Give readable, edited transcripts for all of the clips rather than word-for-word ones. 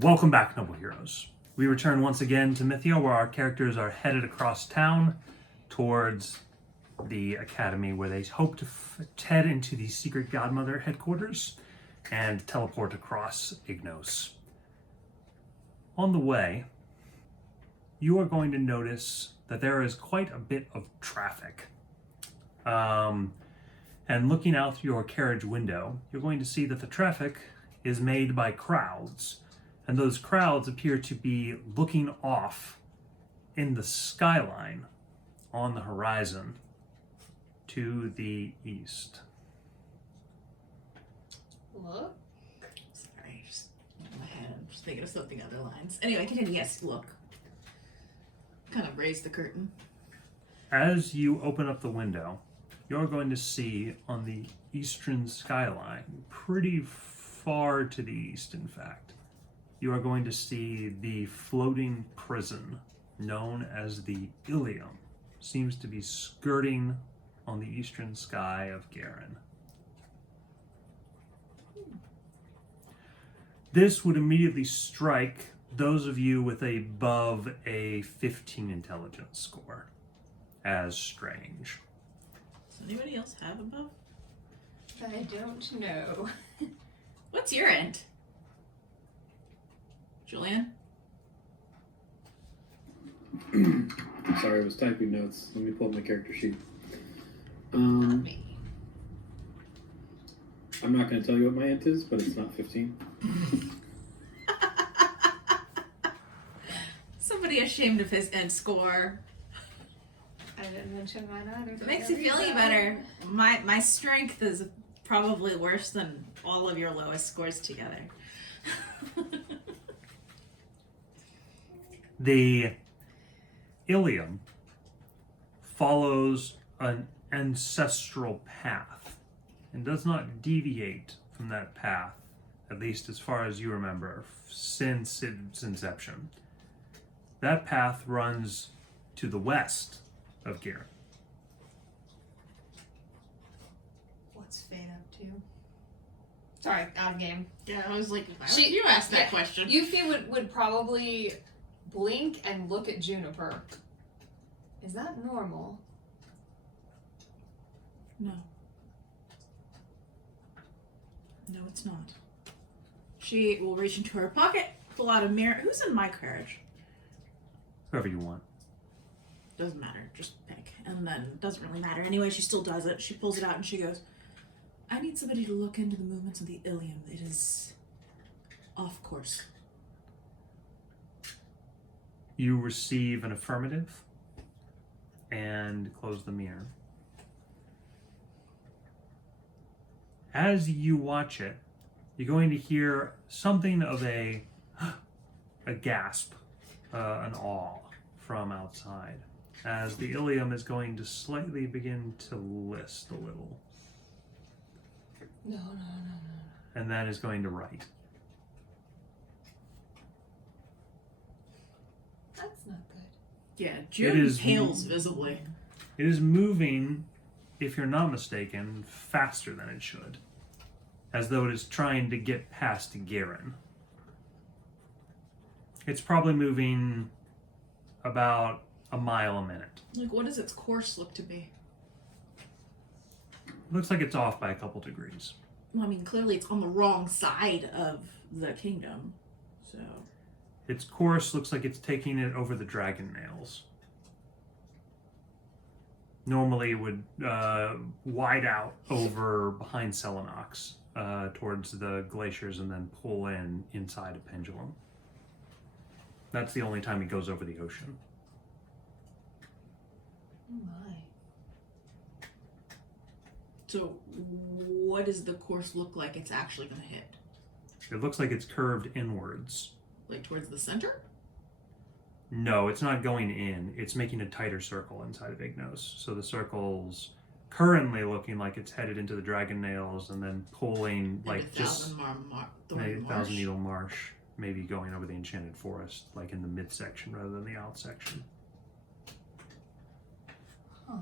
Welcome back, noble heroes. We return once again to Mythia, where our characters are headed across town towards the academy, where they hope to head into the secret godmother headquarters and teleport across Ignos. On the way, you are going to notice that there is quite a bit of traffic. And looking out your carriage window, you're going to see that the traffic is made by crowds. And those crowds appear to be looking off in the skyline on the horizon to the east. Look. Sorry, just in my head. I'm just thinking of something other lines. Anyway, continue. Yes, look. Kind of raise the curtain. As you open up the window, you're going to see on the eastern skyline, pretty far to the east, in fact, you are going to see the floating prison known as the Ilium. Seems to be skirting on the eastern sky of Garen. This would immediately strike those of you with above a 15 intelligence score as strange. Does anybody else have above? I don't know. What's your end? Julian? Sorry, I was typing notes. Let me pull up my character sheet. Not me. I'm not going to tell you what my int is, but it's not 15. Somebody ashamed of his end score. I didn't mention mine either. If it makes you feel any better, my strength is probably worse than all of your lowest scores together. The Ilium follows an ancestral path and does not deviate from that path, at least as far as you remember, since its inception. That path runs to the west of Garen. What's Fate up to? Sorry, out of game. Yeah, I was like, why She- would you asked that yeah. question? Yuffie would probably blink and look at Juniper. Is that normal? No. No, it's not. She will reach into her pocket, pull out a mirror. Who's in my carriage? Whoever you want. Doesn't matter, just pick. And then, doesn't really matter. Anyway, she still does it. She pulls it out and she goes, I need somebody to look into the movements of the Ilium. It is off course. You receive an affirmative and close the mirror. As you watch it, you're going to hear something of a gasp, an awe from outside, as the Ilium is going to slightly begin to list a little, No. and that is going to write. That's not good. Yeah, June is- pales visibly. It is moving, if you're not mistaken, faster than it should, as though it is trying to get past Garen. It's probably moving about a mile a minute. Like, what does its course look to be? Looks like it's off by a couple degrees. Well, I mean, clearly it's on the wrong side of the kingdom. So, Its course looks like it's taking it over the dragon nails. Normally it would wide out over behind Selenox towards the glaciers and then pull in inside a pendulum. That's the only time it goes over the ocean. Oh my. so what does the course look like it's actually going to hit? It looks like it's curved inwards. Like towards the center? No, it's not going in. It's making a tighter circle inside of Ignos. So the circle's currently looking like it's headed into the dragon nails and then pulling like Into just Thousand Thousand Needle Marsh, maybe going over the Enchanted Forest, like in the midsection rather than the out section. Huh.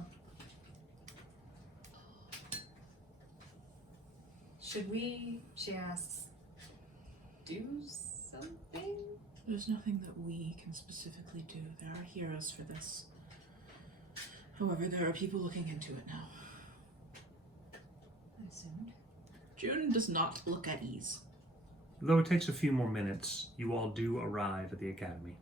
Should we, she asks, do something? There's nothing that we can specifically do. There are heroes for this. However, there are people looking into it now. I assumed. June does not look at ease. Though it takes a few more minutes, you all do arrive at the academy.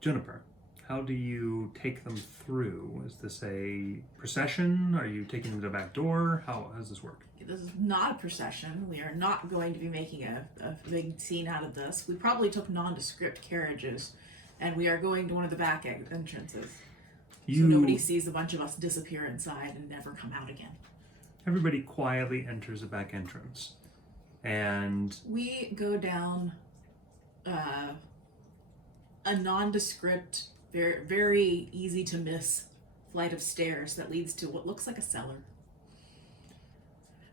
Juniper, how do you take them through? Is this a procession? Are you taking them to the back door? How does this work? This is not a procession. We are not going to be making a big scene out of this. We probably took nondescript carriages, and we are going to one of the back entrances. So nobody sees a bunch of us disappear inside and never come out again. Everybody quietly enters the back entrance. And we go down a nondescript, very, very easy to miss flight of stairs that leads to what looks like a cellar.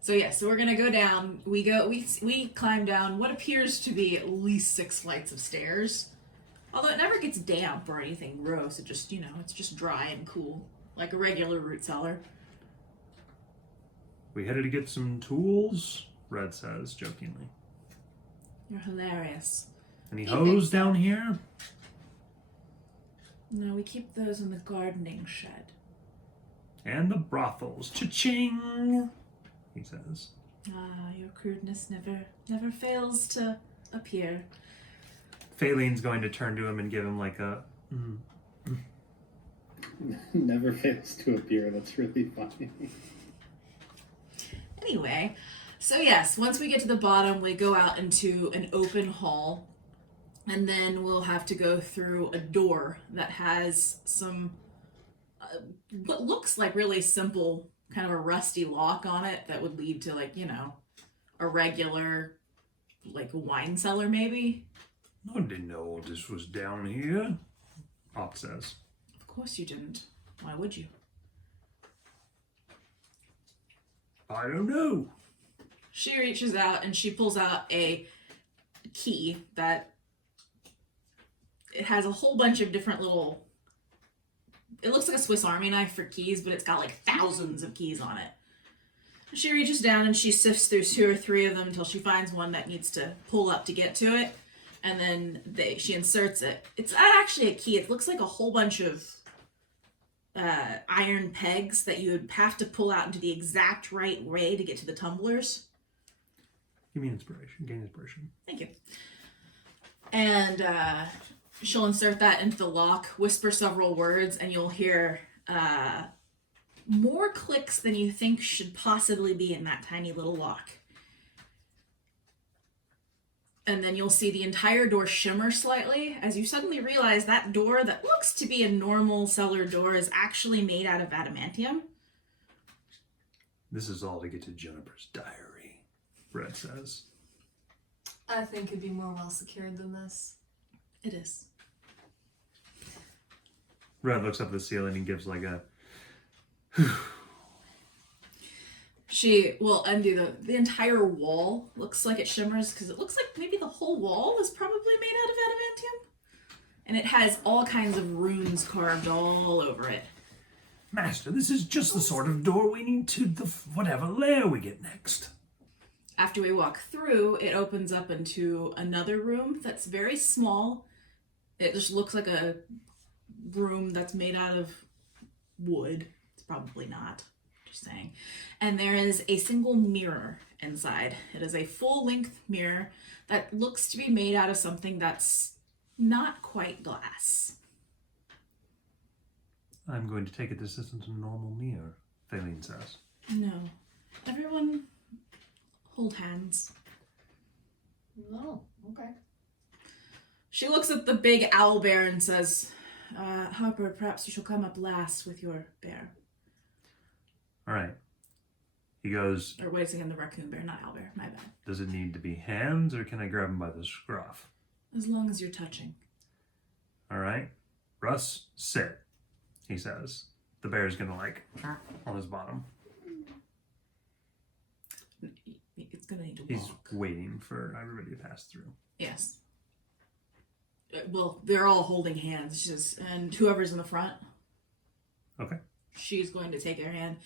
So yeah, so we're gonna go down. We climb down what appears to be at least 6 flights of stairs. Although it never gets damp or anything gross. It just, it's just dry and cool, like a regular root cellar. we headed to get some tools, Red says jokingly. You're hilarious. Any hose down here? No, we keep those in the gardening shed. And the brothels. Cha-ching! He says. Ah, your crudeness never fails to appear. Phalene's going to turn to him and give him like a... Never fails to appear. That's really funny. Anyway, so yes, once we get to the bottom, we go out into an open hall, and then we'll have to go through a door that has some, what looks like really simple, kind of a rusty lock on it that would lead to a regular, like a wine cellar maybe. I didn't know this was down here, Op says. Of course you didn't. Why would you? I don't know. She reaches out and she pulls out a key that it has a whole bunch of different little, it looks like a Swiss Army knife for keys, but it's got like thousands of keys on it. She reaches down and she sifts through 2 or 3 of them until she finds one that needs to pull up to get to it. And then she inserts it. It's not actually a key. It looks like a whole bunch of iron pegs that you would have to pull out into the exact right way to get to the tumblers. Give me inspiration. Gain inspiration. Thank you. And she'll insert that into the lock, whisper several words, and you'll hear more clicks than you think should possibly be in that tiny little lock. And then you'll see the entire door shimmer slightly as you suddenly realize that door that looks to be a normal cellar door is actually made out of adamantium. This is all to get to Juniper's diary, Red says. I think it'd be more well secured than this. It is. Red looks up at the ceiling and gives like a... She will undo the entire wall. Looks like it shimmers because it looks like maybe the whole wall is probably made out of adamantium. And it has all kinds of runes carved all over it. Master, this is just the sort of door we need to the whatever lair we get next. After we walk through, it opens up into another room that's very small. It just looks like a room that's made out of wood. It's probably not. Just saying. And there is a single mirror inside. It is a full-length mirror that looks to be made out of something that's not quite glass. I'm going to take it this isn't a normal mirror, Phalene says. No. Everyone hold hands. No, okay. She looks at the big owl bear and says, Harper, perhaps you shall come up last with your bear. All right. He goes, Or wait a second, the raccoon bear, not owlbear. My bad. does it need to be hands or can I grab him by the scruff? As long as you're touching. All right. Russ, sit, he says. The bear's going to on his bottom. It's gonna need to He's walk. waiting for everybody to pass through. Yes. Well, they're all holding hands. And whoever's in the front. Okay. She's going to take her hand.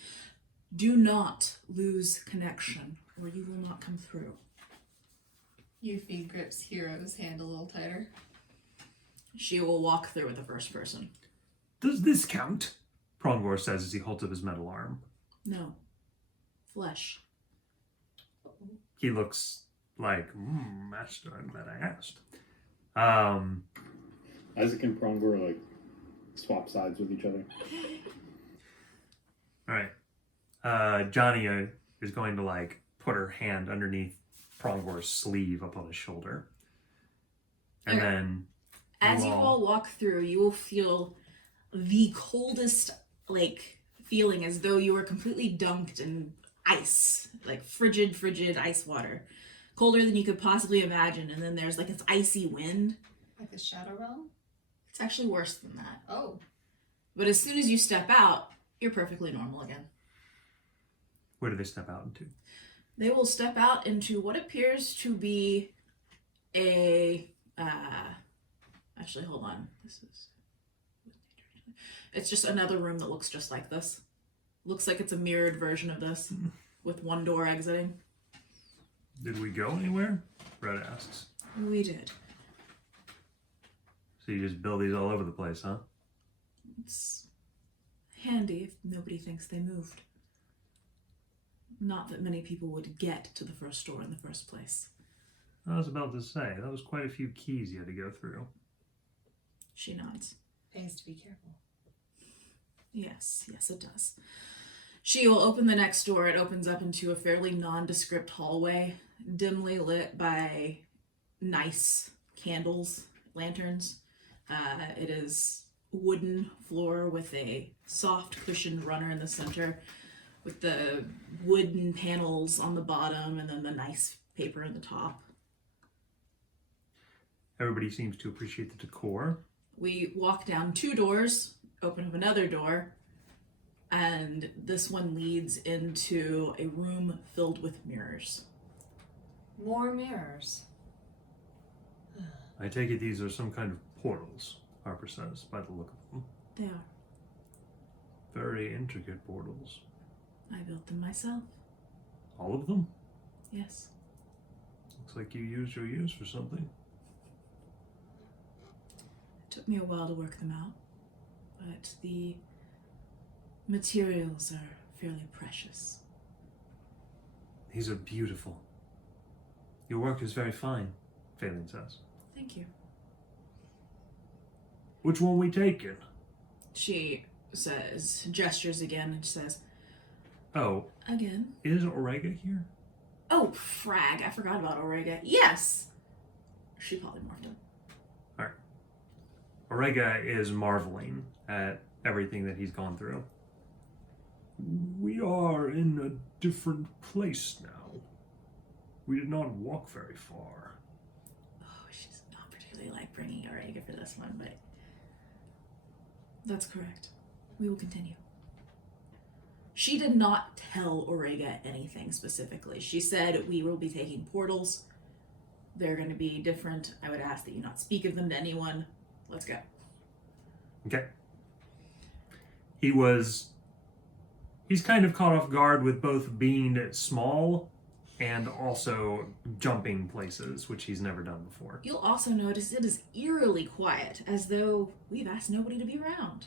Do not lose connection, or you will not come through. Yuffie grips Hero's hand a little tighter. She will walk through with the first person. Does this count? Prongor says as he holds up his metal arm. No. Flesh. He looks like, master, I'm glad I asked. Isaac and Prongor like swap sides with each other. All right. Johnny is going to like put her hand underneath Prongor's sleeve up on his shoulder. And Okay. then As you all walk through, you will feel the coldest, like, feeling as though you were completely dunked in ice. Like, frigid ice water. Colder than you could possibly imagine. And then there's, like, this icy wind. Like the Shadow Realm? It's actually worse than that. Oh. But as soon as you step out, you're perfectly normal again. where do they step out into? They will step out into what appears to be a... actually, hold on. It's just another room that looks just like this. Looks like it's a mirrored version of this, with one door exiting. Did we go anywhere? Brett asks. We did. So you just build these all over the place, huh? It's handy if nobody thinks they moved. Not that many people would get to the first door in the first place. I was about to say, that was quite a few keys you had to go through. She nods. Pays to be careful. Yes, it does. She will open the next door. It opens up into a fairly nondescript hallway, dimly lit by nice candles, lanterns. It is wooden floor with a soft cushioned runner in the center, with the wooden panels on the bottom and then the nice paper in the top. Everybody seems to appreciate the decor. We walk down 2 doors, open up another door, and this one leads into a room filled with mirrors. More mirrors. I take it these are some kind of portals, Harper says, by the look of them. They are. Very intricate portals. I built them myself. All of them? Yes. Looks like you used your ears for something. It took me a while to work them out, but the materials are fairly precious. These are beautiful. Your work is very fine, Phelan says. Thank you. Which one we taking? She says, gestures again, and says, Oh, again. is Orega here? Oh, frag, I forgot about Orega. Yes! She polymorphed him. Orega is marveling at everything that he's gone through. We are in a different place now. We did not walk very far. Oh, she's not particularly like bringing Orega for this one, but that's correct. We will continue. She did not tell Orega anything specifically. She said we will be taking portals. They're going to be different. I would ask that you not speak of them to anyone. Let's go. Okay. He's kind of caught off guard with both being small and also jumping places, which he's never done before. You'll also notice it is eerily quiet, as though we've asked nobody to be around.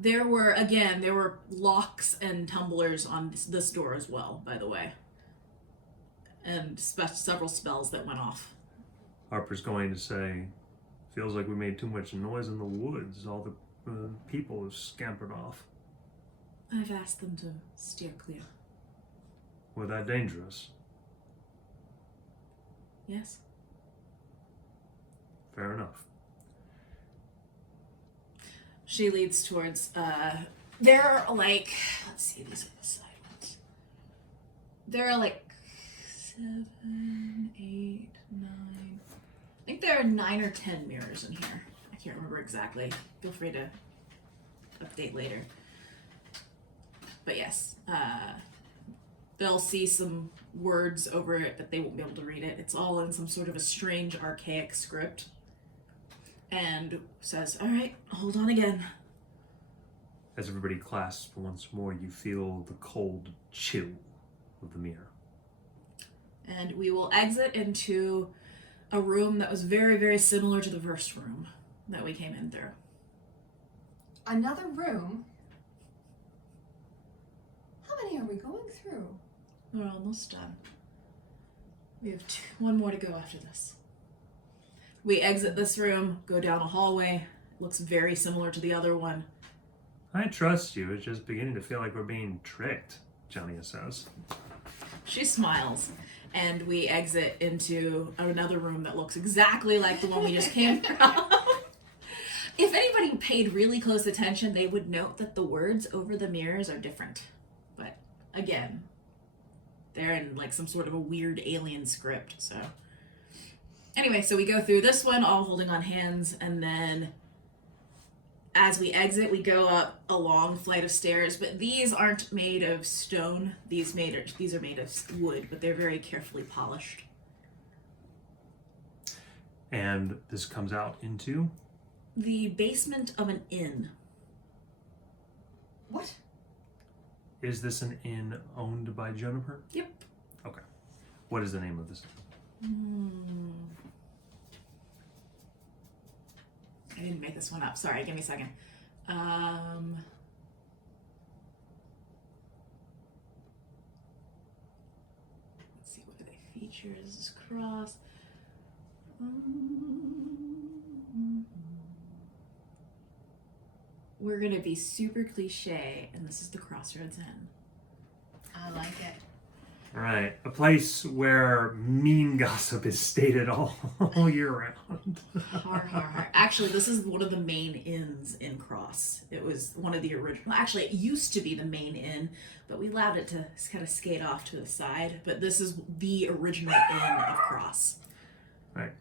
There were locks and tumblers on this door as well, by the way. And several spells that went off. Harper's going to say, feels like we made too much noise in the woods. All the people have scampered off. I've asked them to steer clear. Were that dangerous? Yes? Fair enough. She leads towards, there are like, let's see, these are the side ones. There are like 7, 8, 9. I think there are 9 or 10 mirrors in here. I can't remember exactly. Feel free to update later. But yes, they'll see some words over it, but they won't be able to read it. It's all in some sort of a strange, archaic script. And says, all right, hold on again. As everybody clasps once more, you feel the cold chill of the mirror. And we will exit into a room that was very, very similar to the first room that we came in through. Another room? How many are we going through? We're almost done. We have one more to go after this. We exit this room, go down a hallway. Looks very similar to the other one. I trust you. It's just beginning to feel like we're being tricked, Jonia says. She smiles, and we exit into another room that looks exactly like the one we just came from. If anybody paid really close attention, they would note that the words over the mirrors are different. But again, they're in like some sort of a weird alien script, so. Anyway, so we go through this one, all holding on hands, and then as we exit, we go up a long flight of stairs, but these aren't made of stone. These are made of wood, but they're very carefully polished. And this comes out into? The basement of an inn. What? Is this an inn owned by Juniper? Yep. Okay. What is the name of this? I didn't make this one up. Sorry, give me a second. Let's see, what do they feature? Is this cross? We're gonna be super cliche, and this is the Crossroads Inn. I like it. Right. A place where mean gossip is stated all year round. Har. Actually, this is one of the main inns in Cross. It was one of the original. Actually, it used to be the main inn, but we allowed it to kind of skate off to the side. But this is the original inn of Cross. Right.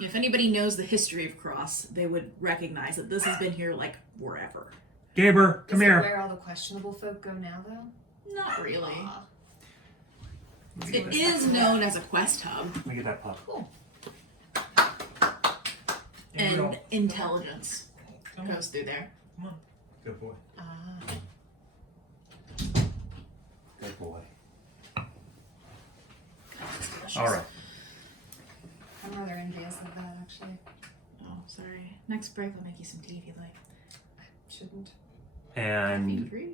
If anybody knows the history of Cross, they would recognize that this has been here like forever. Gaber, come Is it here. where all the questionable folk go now, though? Not really. Aw, It is known as a quest hub Let me get that pup. cool. and intelligence goes through there. Come on. Good boy. Ah. Good boy. It's delicious. All right. I'm rather envious of that, actually. Oh, sorry. Next break, I'll make you some tea if you'd like. Shouldn't. Caffeine And free?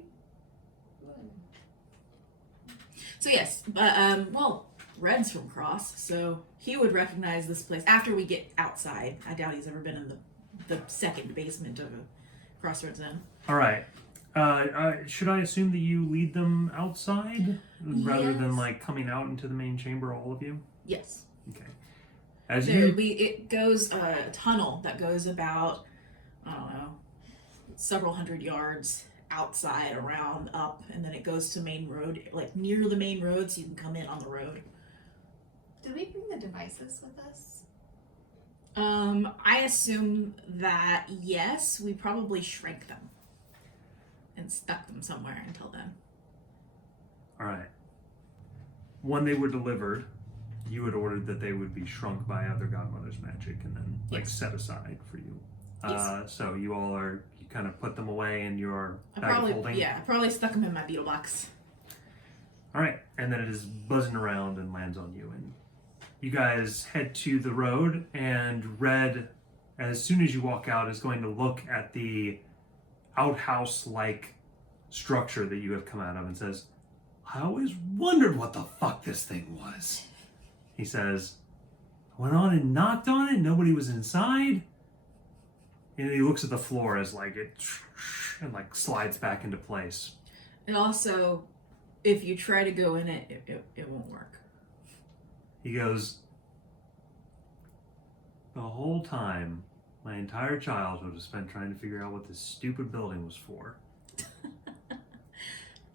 So yes, but well, Red's from Cross, so he would recognize this place after we get outside. I doubt he's ever been in the second basement of a Crossroads Inn. all right. Should I assume that you lead them outside rather than Yes. like coming out into the main chamber, all of you? Yes. Okay. As It goes a tunnel that goes about, I don't know, several hundred yards outside, around, up, and then it goes to main road, like near the main road, so you can come in on the road. Did we bring the devices with us? I assume that yes, we probably shrank them and stuck them somewhere until then. All right. When they were delivered, you had ordered that they would be shrunk by other godmother's magic and then like Yes. set aside for you. Yes. So you all are, you kind of put them away in your I bag of holding. probably stuck them in my beetle box. All right, and then it is buzzing around and lands on you, and you guys head to the road. And Red, as soon as you walk out, is going to look at the outhouse-like structure that you have come out of and says, "I always wondered what the fuck this thing was." He says, "I went on and knocked on it. Nobody was inside." And he looks at the floor as like it and like slides back into place. And also, if you try to go in it, it won't work. He goes, "The whole time, my entire childhood was spent trying to figure out what this stupid building was for."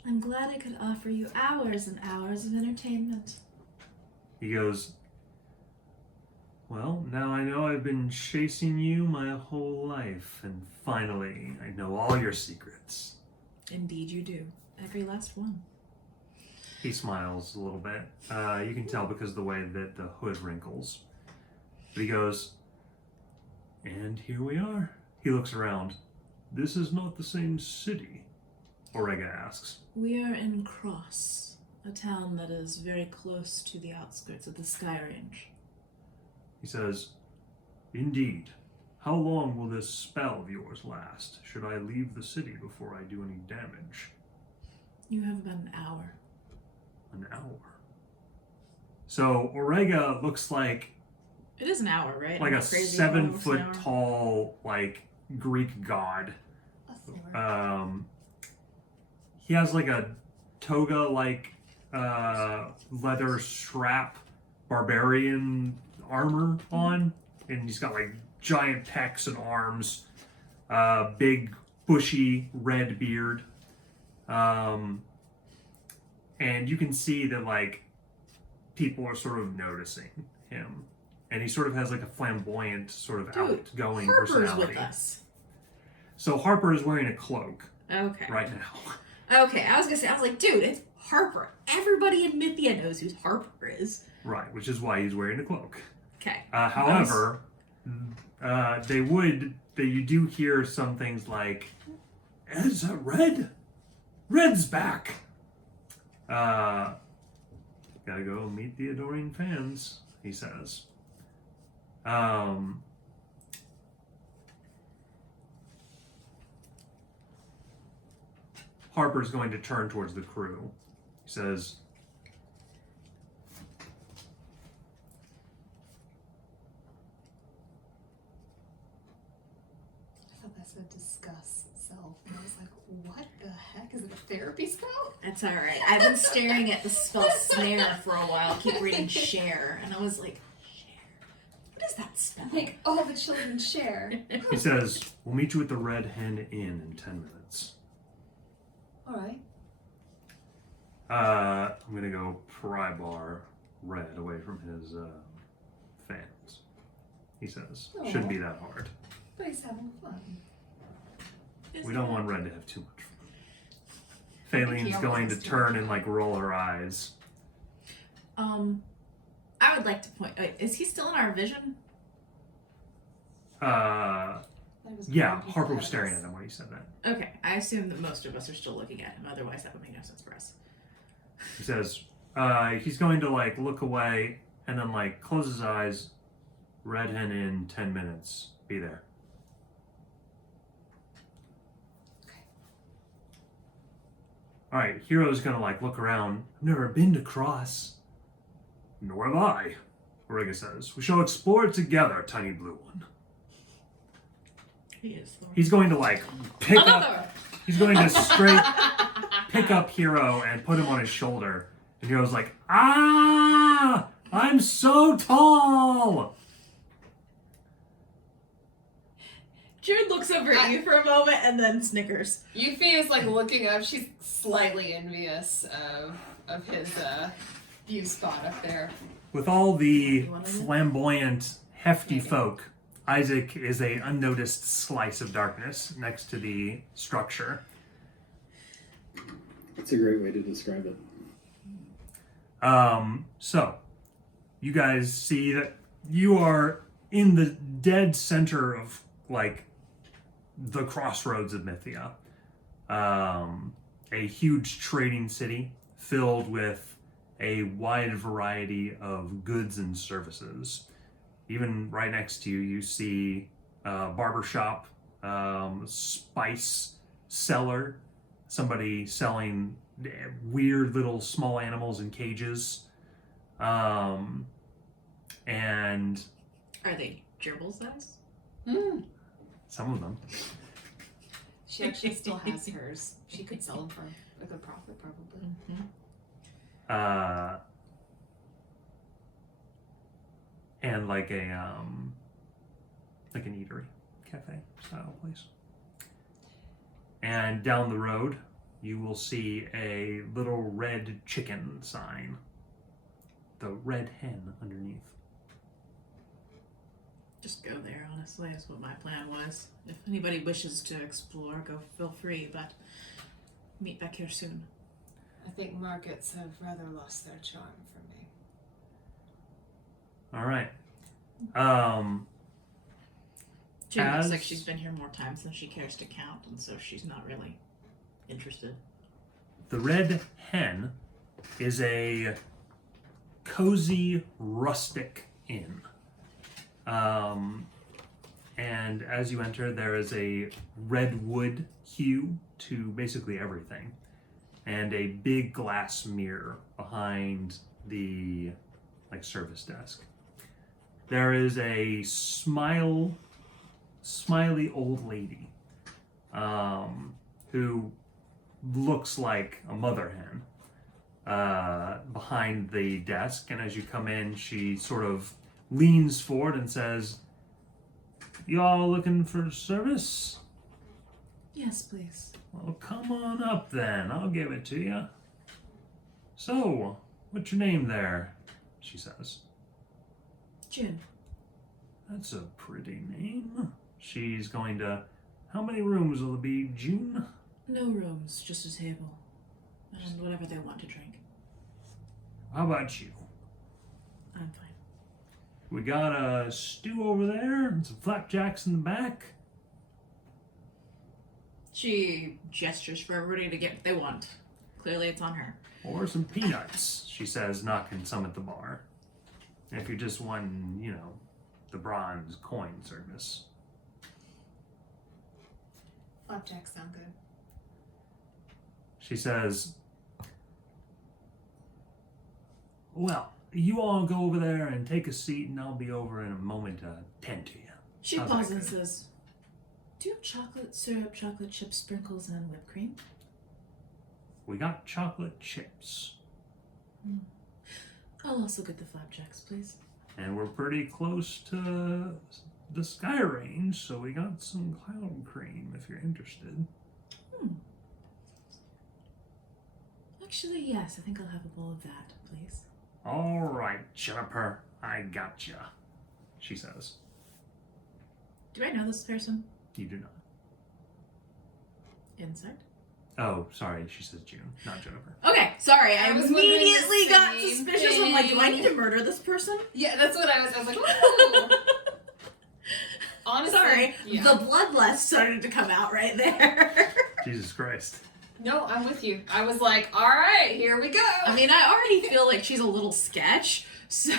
I'm glad I could offer you hours and hours of entertainment. He goes, "Well, now I know I've been chasing you my whole life, and finally I know all your secrets." Indeed you do. Every last one. He smiles a little bit. You can tell because of the way that the hood wrinkles. But he goes, "And here we are." He looks around. "This is not the same city," Orega asks. We are in Cross. a town that is very close to the outskirts of the Sky Range. He says, "Indeed. How long will this spell of yours last? Should I leave the city before I do any damage?" You have about an hour. An hour. So Orega looks like It is an hour, right? like I'm a not crazy, 7-foot almost an hour. tall like Greek god. A Thor. He has like a toga like leather strap barbarian armor on, and he's got like giant pecs and arms, big bushy red beard, and you can see that like people are sort of noticing him, and he sort of has like a flamboyant sort of outgoing Harper's personality. with us. So Harper is wearing a cloak Okay. right now. Okay, I was gonna say, I was like, dude, it's Harper. Everybody in Mythia knows who Harper is. Right, which is why he's wearing a cloak. Okay. However, you do hear some things like, "Is it Red? Red's back!" Gotta go meet the adoring fans, he says. Harper's going to turn towards the crew. He says, I thought that said discuss self, and I was like, what the heck? Is it a therapy spell? That's alright. I've been staring at the spell snare for a while, keep reading share, and I was like, share? What is that spell? Make all the children share. he says, "We'll meet you at the Red Hen Inn in 10 minutes. Alright. I'm gonna go pry bar Red away from his fans. He says, "Shouldn't be that hard. But he's having fun. We don't want Red to have too much fun." I think he Phaeline's almost going to has too turn much and fun. like roll her eyes. I would like to point. Wait, is he still in our vision? Yeah, Harper was staring at him when he said that. Okay, I assume that most of us are still looking at him. Otherwise, that would make no sense for us. He says, he's going to like look away and then like close his eyes. "Red Hen in 10 minutes. Be there." All right, Hero's gonna like look around. "I've never been to Cross." "Nor have I," Orega says. "We shall explore it together, tiny blue one." He is Thor. He's going to like pick up. Another! He's going to straight pick up Hero and put him on his shoulder. And Hero's like, "Ah! I'm so tall!" Jude looks over at you for a moment and then snickers. Yuffie is like looking up. She's slightly envious of his view spot up there. With all the You wanna do it? flamboyant, hefty Maybe. folk, Isaac is a unnoticed slice of darkness next to the structure. That's a great way to describe it. So, you guys see that you are in the dead center of, like, the crossroads of Mythia. A huge trading city filled with a wide variety of goods and services. Even right next to you, you see a barbershop, spice cellar, somebody selling weird little small animals in cages. And Are they gerbil size? Mm. some of them. She actually still has hers. She could sell them for a good profit, probably. And like an eatery, cafe style place. And down the road, you will see a little red chicken sign. The Red Hen underneath. Just go there, honestly, is what my plan was. If anybody wishes to explore, go feel free, but meet back here soon. I think markets have rather lost their charm for me. All right. She looks As- like she's been here more times than she cares to count, and so she's not really interested. The Red Hen is a cozy, rustic inn. And as you enter, there is a redwood hue to basically everything, and a big glass mirror behind the service desk. There is a smiley old lady who looks like a mother hen behind the desk, and as you come in, she sort of leans forward and says, "Y'all looking for service? Yes, please. Well, come on up then. I'll give it to you. So, what's your name there?" she says. June. "That's a pretty name." She's going to, "How many rooms will it be, June?" No rooms, just a table. And whatever they want to drink. "How about you?" I'm fine. "We got a stew over there and some flapjacks in the back." She gestures for everybody to get what they want. Clearly it's on her. "Or some peanuts," she says, knocking some at the bar. "If you're just wanting, the bronze coin service." Flapjacks sound good. She says, "Well, you all go over there and take a seat, and I'll be over in a moment to tend to you." She How's that pauses and good? says, "Do you have chocolate syrup, chocolate chip sprinkles, and whipped cream?" "We got chocolate chips, I'll also get the flapjacks, please. and we're pretty close to the sky range, so we got some cloud cream if you're interested." Actually, yes, I think I'll have a bowl of that, please. "All right, Jennifer, I gotcha," she says. Do I know this person? You do not. Inside? Oh, sorry, she says June, not Jennifer. Okay, sorry. I I was wondering immediately the got same suspicious. I'm like, do I need thing. to murder this person? Yeah, that's what I was like, ooh. Honestly, Sorry, yeah. the bloodlust started to come out right there. Jesus Christ. No, I'm with you. I was like, all right, here we go. I mean, I already feel like she's a little sketch, so...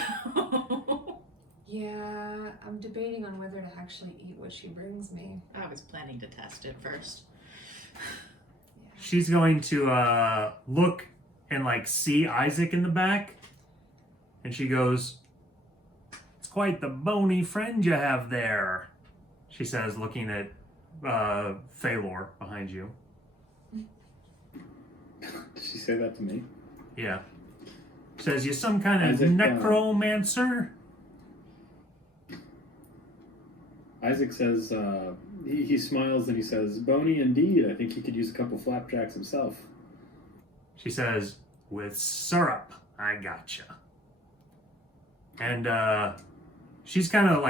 Yeah, I'm debating on whether to actually eat what she brings me. I was planning to test it first. She's going to look and see Isaac in the back, and she goes, "It's quite the bony friend you have there," she says, looking at Phalor behind you. Did she say that to me? Yeah. Says, "You some kind of Isaac, necromancer?" Isaac says, he smiles and he says, "Bony indeed. I think he could use a couple flapjacks himself." She says, "With syrup, I gotcha." And she kind of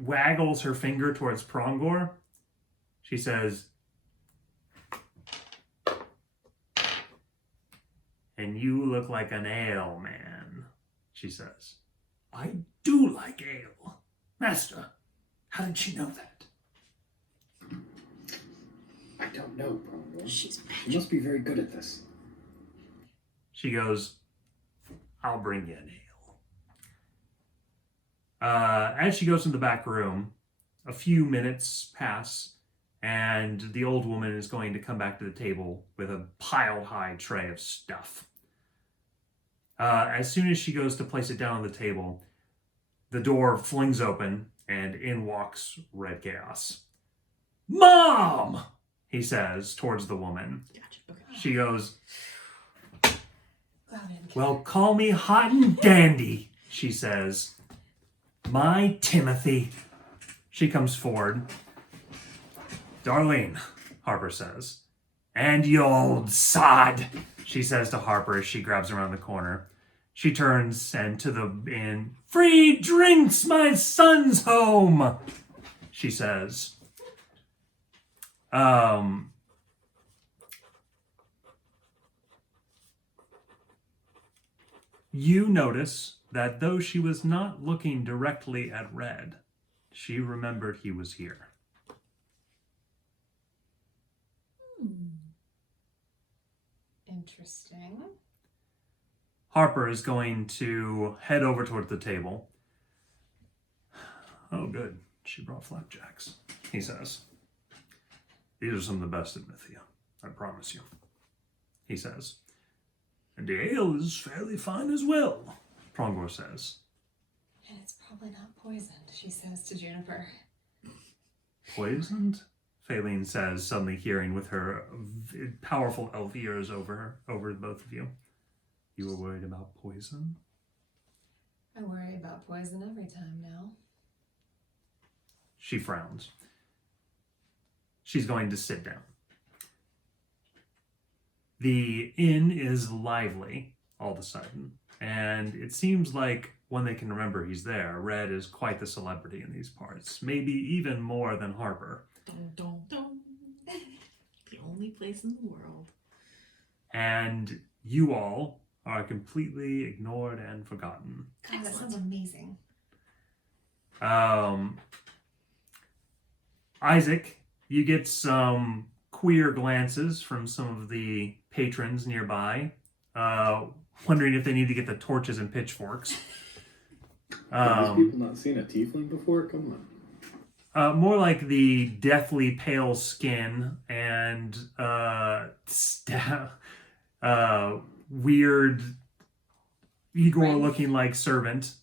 waggles her finger towards Prongor. She says, "And you look like an ale man," she says. "I do like ale. Master, how did she know that?" "I don't know, Prongor. She's She must be very good at this." She goes, "I'll bring you an ale." As she goes in the back room, a few minutes pass, and the old woman is going to come back to the table with a pile-high tray of stuff. As soon as she goes to place it down on the table, the door flings open, and in walks Red Chaos. "Mom!" he says towards the woman. Gotcha. Okay. She goes, Cloud and "Well, call me hot and dandy," she says. "My Timothy." She comes forward. "Darlene," Harper says. "And you old sod," she says to Harper as she grabs around the corner. She turns and to the inn. "Free drinks, my son's home," she says. You notice that though she was not looking directly at Red, she remembered he was here. Interesting. Harper is going to head over toward the table. Oh, good. She brought flapjacks, he says. These are some of the best in Mythia, I promise you, he says. And the ale is fairly fine as well, Prongor says. And it's probably not poisoned, she says to Juniper. Poisoned? Faline says, suddenly hearing with her powerful elf ears over both of you. You were worried about poison? I worry about poison every time now. She frowns. She's going to sit down. The inn is lively all of a sudden, and it seems like when they can remember he's there, Red is quite the celebrity in these parts, maybe even more than Harper. Dun, dun, dun. The only place in the world. And you all are completely ignored and forgotten. God, that sounds amazing. Isaac, you get some queer glances from some of the patrons nearby, wondering if they need to get the torches and pitchforks. Have these people not seen a tiefling before? Come on. More like the deathly pale skin and weird Igor-looking like servant.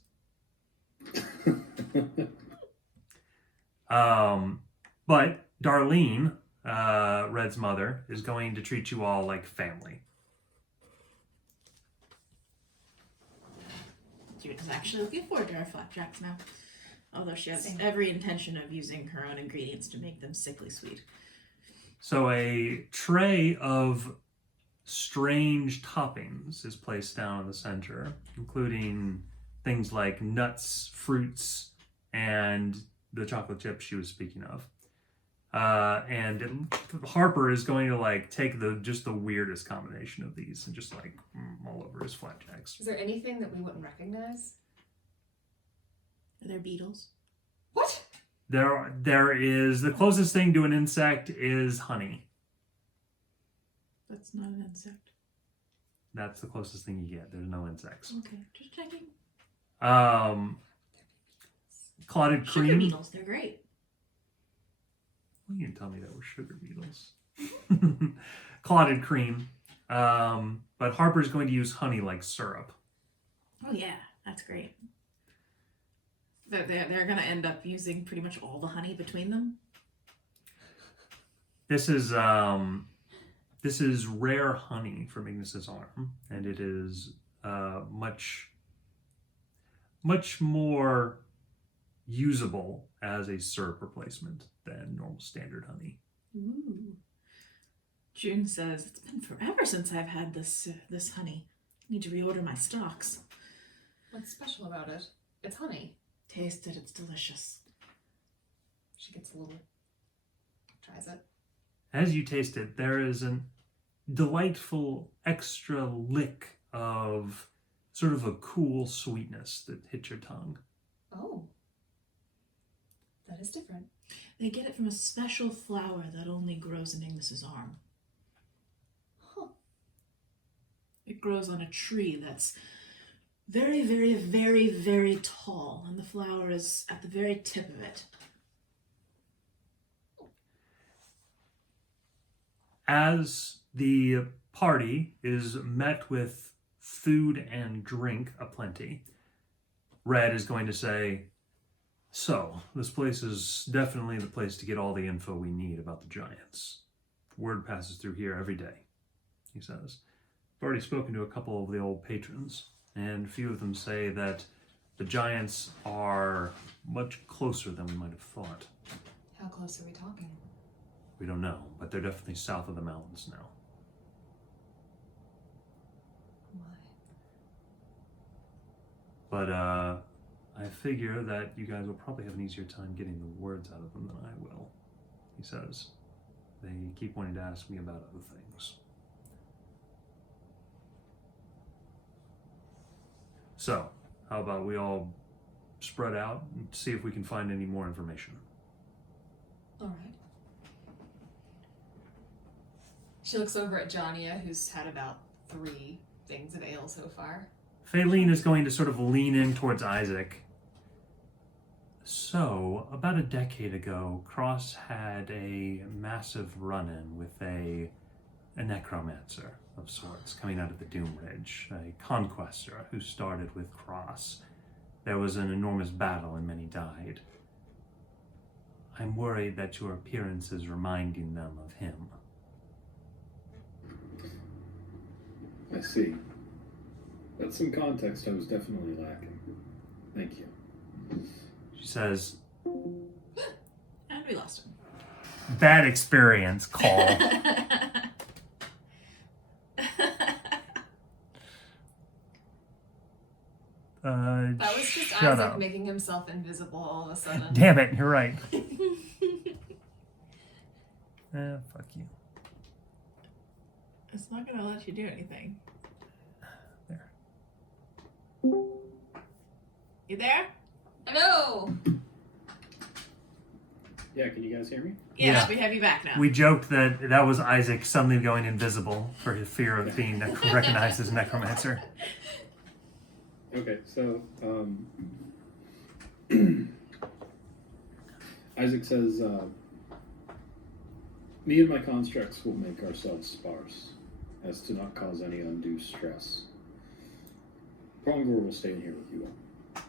But Darlene, Red's mother, is going to treat you all like family. June's actually looking forward to our flapjacks now. Although she has Same. every intention of using her own ingredients to make them sickly sweet. So a tray of strange toppings is placed down in the center, including things like nuts, fruits, and the chocolate chips she was speaking of. Harper is going to take the weirdest combination of these and just all over his flapjacks. Is there anything that we wouldn't recognize? Are there beetles? What? There is the closest thing to an insect is honey. That's not an insect. That's the closest thing you get. There's no insects. Okay, just checking. Clotted Sugar cream. beetles, they're great. You didn't tell me that were sugar beetles. Clotted cream. But Harper's going to use honey like syrup. Oh yeah, that's great. They're gonna end up using pretty much all the honey between them. This is rare honey from Ignis's arm, and it is much more usable as a syrup replacement than normal standard honey. Ooh. June says, it's been forever since I've had this honey. I need to reorder my stocks. What's special about it? It's honey. Taste it, it's delicious. She gets a little... tries it. As you taste it, there is a delightful extra lick of sort of a cool sweetness that hits your tongue. Oh. That is different. They get it from a special flower that only grows in Ignis's arm. Huh. It grows on a tree that's very, very, very, very tall, and the flower is at the very tip of it. As the party is met with food and drink aplenty, Red is going to say, so, this place is definitely the place to get all the info we need about the giants. Word passes through here every day, he says. I've already spoken to a couple of the old patrons, and a few of them say that the giants are much closer than we might have thought. How close are we talking? We don't know, but they're definitely south of the mountains now. Why? But I figure that you guys will probably have an easier time getting the words out of them than I will, he says. They keep wanting to ask me about other things. So, how about we all spread out and see if we can find any more information? All right. She looks over at Jania, who's had about 3 things of ale so far. Faylene is going to sort of lean in towards Isaac. So, about a decade ago, Cross had a massive run-in with a necromancer of sorts coming out of the Doom Ridge, a conquestor who started with Cross. There was an enormous battle and many died. I'm worried that your appearance is reminding them of him. I see. That's some context I was definitely lacking. Thank you. She says, And we lost him. bad experience, call. That was just shut Isaac up. making himself invisible all of a sudden. Damn it, you're right. Fuck you. It's not gonna let you do anything. There. You there? Hello! Yeah, can you guys hear me? Yes, Yeah. we have you back now. We joked that that was Isaac suddenly going invisible for his fear of being recognized as necromancer. Okay, so Isaac says, me and my constructs will make ourselves sparse, as to not cause any undue stress. Prongor will stay in here with you all.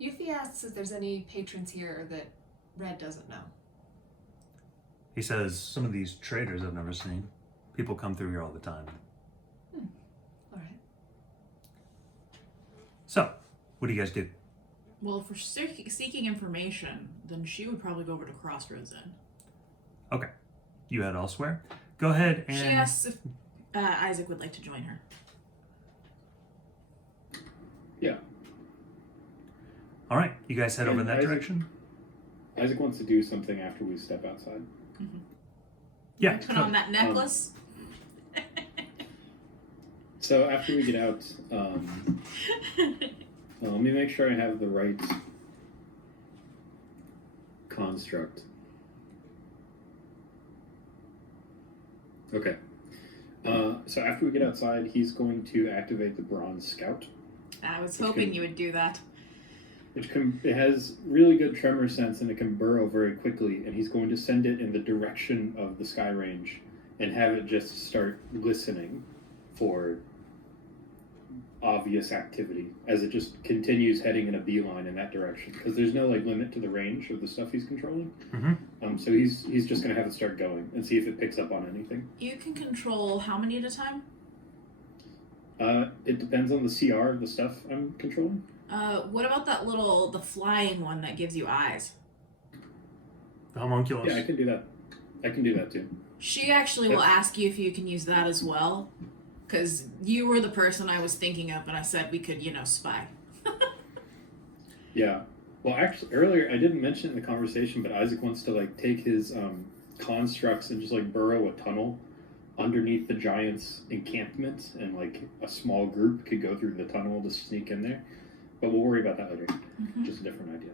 Yuffie asks if there's any patrons here that Red doesn't know. He says, some of these traders I've never seen. People come through here all the time. Alright. So, what do you guys do? Well, if we're seeking information, then she would probably go over to Crossroads then. Okay. You head elsewhere. Go ahead and... She asks if Isaac would like to join her. Yeah. All right. You guys head over in that Isaac- direction? Isaac wants to do something after we step outside. Yeah. Put on that necklace. So after we get out, let me make sure I have the right construct. Okay. So after we get outside, he's going to activate the Bronze Scout, I was hoping you would do that. it has really good tremor sense and it can burrow very quickly. And he's going to send it in the direction of the sky range and have it just start listening for obvious activity as it just continues heading in a beeline in that direction, because there's no limit to the range of the stuff he's controlling. So he's just gonna have it start going and see if it picks up on anything. You can control how many at a time? It depends on the CR of the stuff I'm controlling. What about the flying one that gives you eyes? The homunculus. Yeah, I can do that. I can do that too. She actually will ask you if you can use that as well, because you were the person I was thinking of, and I said we could, spy. Yeah. Well, actually, earlier I didn't mention it in the conversation, but Isaac wants to take his constructs and just burrow a tunnel underneath the giant's encampment, and a small group could go through the tunnel to sneak in there. But we'll worry about that later. Just a different idea.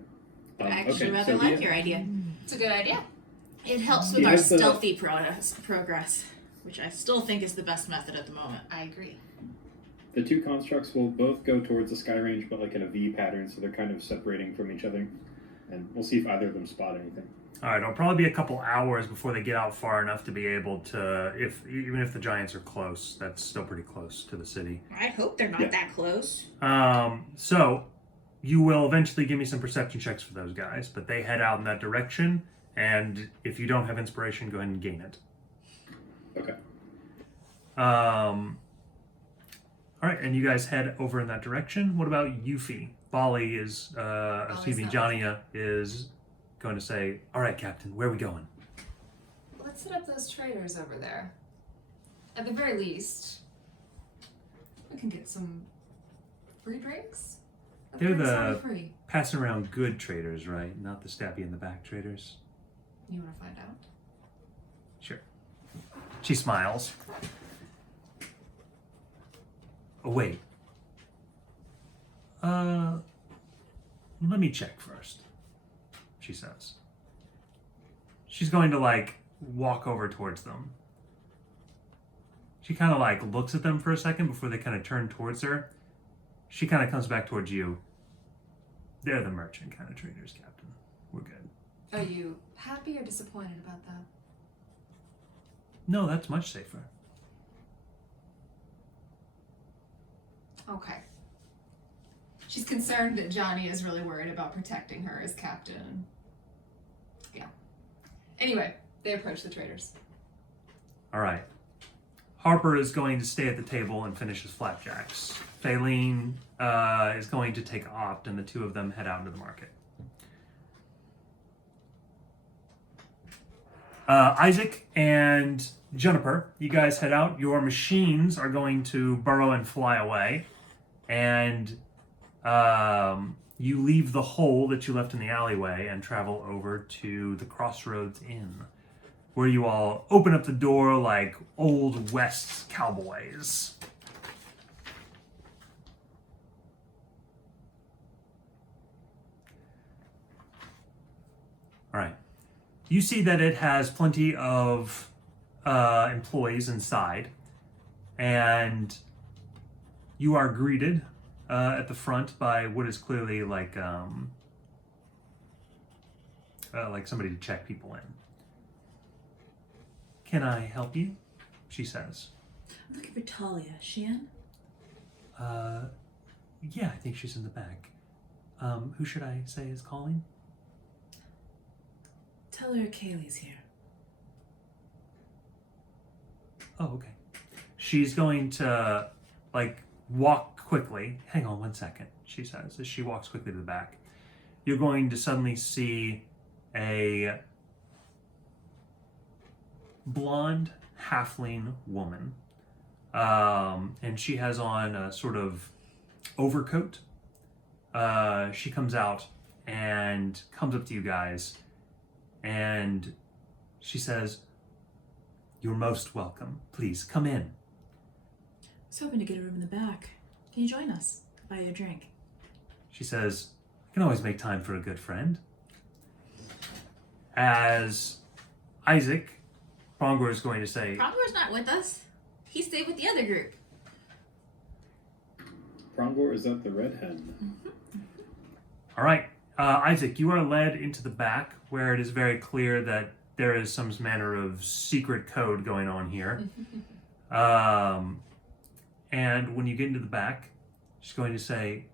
I actually okay, rather so like your idea. It's a good idea. It helps He with our has the- stealthy progress, which I still think is the best method at the moment. I agree. The two constructs will both go towards the sky range, but in a V pattern, so they're kind of separating from each other. And we'll see if either of them spot anything. All right. It'll probably be a couple hours before they get out far enough to be able to, even if the giants are close, that's still pretty close to the city. I hope they're not that close. So you will eventually give me some perception checks for those guys, but they head out in that direction. And if you don't have inspiration, go ahead and gain it. Okay. All right, and you guys head over in that direction. What about Yuffie? Bali is, Johnny is going to say, all right, Captain, where are we going? Let's set up those traders over there. At the very least, we can get some free drinks. They're Drinks the- are free. Passing around good traders, right? Not the stabby in the back traders. You want to find out? Sure. She smiles. Oh, wait. Let me check first, she says. She's going to walk over towards them. She kind of like looks at them for a second before they kind of turn towards her. She kind of comes back towards you. They're the merchant kind of traders, Captain. We're good. Are you happy or disappointed about that? No, that's much safer. Okay. She's concerned that Johnny is really worried about protecting her as captain. Yeah. Anyway, they approach the traders. All right. Harper is going to stay at the table and finish his flapjacks. Faylene is going to take Opt, and the two of them head out into the market. Isaac and Juniper, you guys head out. Your machines are going to burrow and fly away. And you leave the hole that you left in the alleyway and travel over to the Crossroads Inn, where you all open up the door like old West cowboys. All right. You see that it has plenty of employees inside, and you are greeted at the front by what is clearly like somebody to check people in. Can I help you? She says. I'm looking for Talia. Is she in? Yeah, I think she's in the back. Who should I say is calling? Tell her Kaylee's here. Oh, okay. She's going to, walk quickly. Hang on one second, she says, as she walks quickly to the back. You're going to suddenly see a blonde halfling woman. And she has on a sort of overcoat. She comes out and comes up to you guys, and she says, "You're most welcome. Please come in." I was hoping to get a room in the back. Can you join us? Buy you a drink. She says, "I can always make time for a good friend." As Isaac, Prongor is going to say, Prongor's not with us. He stayed with the other group. Prongor, is that the red hen? all right, Isaac, you are led into the back where it is very clear that there is some manner of secret code going on here. And when you get into the back, she's going to say,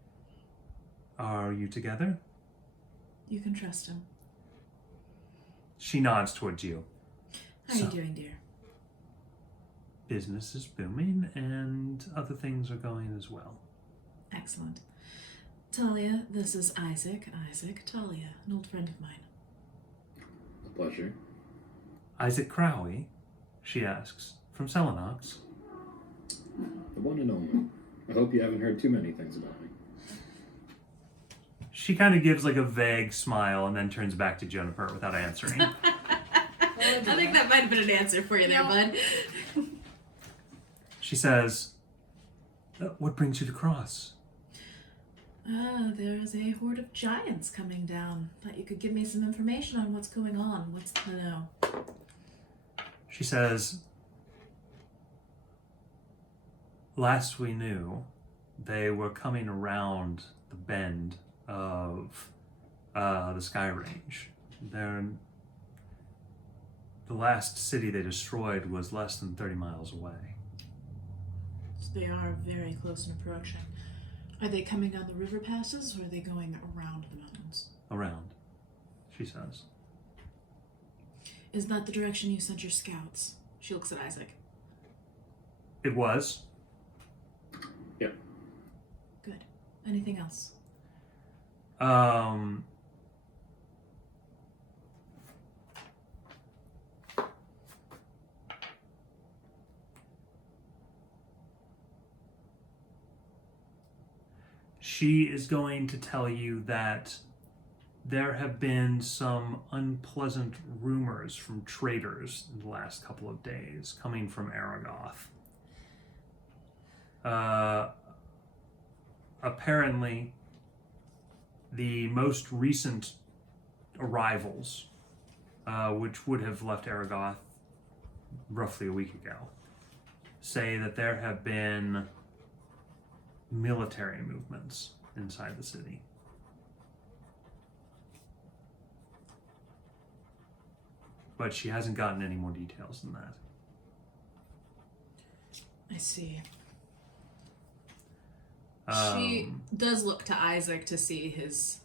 "Are you together?" You can trust him. She nods towards you. How are you doing, dear? Business is booming and other things are going as well. Excellent. Talia, this is Isaac. Isaac, Talia, an old friend of mine. A pleasure. Isaac Crowley, she asks, from Selenox. The one and only. I hope you haven't heard too many things about me. She kind of gives like a vague smile and then turns back to Juniper without answering. I think that might have been an answer for you there, bud. She says, "What brings you to Cross?" There's a horde of giants coming down. Thought you could give me some information on what's going on. What's to know? She says, "Last we knew, they were coming around the bend of the Sky Range. The last city they destroyed was less than 30 miles away." So they are very close in approaching. Are they coming down the river passes, or are they going around the mountains? Around, she says. Is that the direction you sent your scouts? She looks at Isaac. It was. Yep. Good. Anything else? She is going to tell you that there have been some unpleasant rumors from traders in the last couple of days coming from Aragoth. Apparently, the most recent arrivals, which would have left Aragoth roughly a week ago, say that there have been military movements inside the city. But she hasn't gotten any more details than that. I see. She does look to Isaac to see his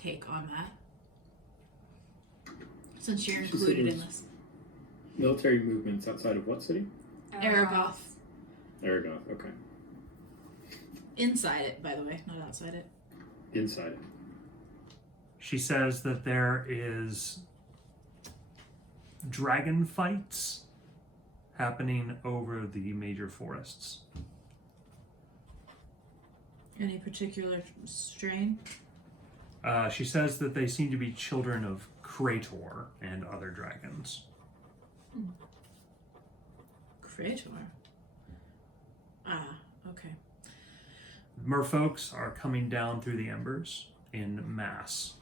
take on that. Since you're She said included it in was- this. Military movements outside of what city? Aragoth. Aragoth, okay. Inside it, by the way, not outside it. Inside it. She says that there is dragon fights happening over the major forests. Any particular strain? She says that they seem to be children of Krator and other dragons. Krator. Ah, okay. Merfolks are coming down through the embers in mass.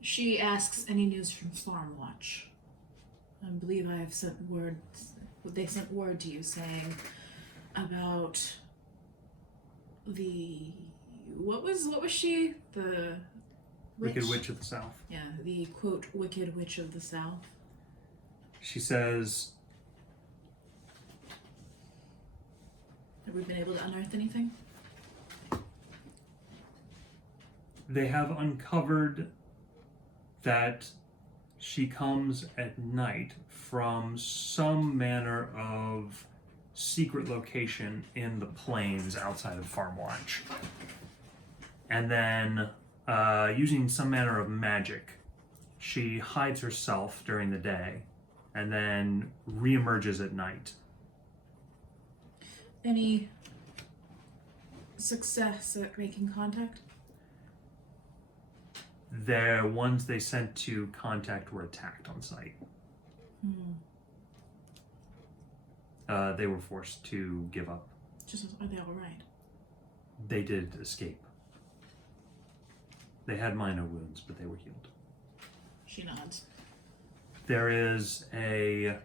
She asks any news from Farm Watch. I believe I have sent word. They sent word to you saying about the what was she, the Wicked Witch of the South. Yeah, the quote Wicked Witch of the South. She says Have we been able to unearth anything? they have uncovered that she comes at night from some manner of secret location in the plains outside of Farm Watch. And then, using some manner of magic, she hides herself during the day and then reemerges at night. Any success at making contact? The ones they sent to contact were attacked on site. They were forced to give up. Just are they all right? They did escape. They had minor wounds, but they were healed. She nods. There is a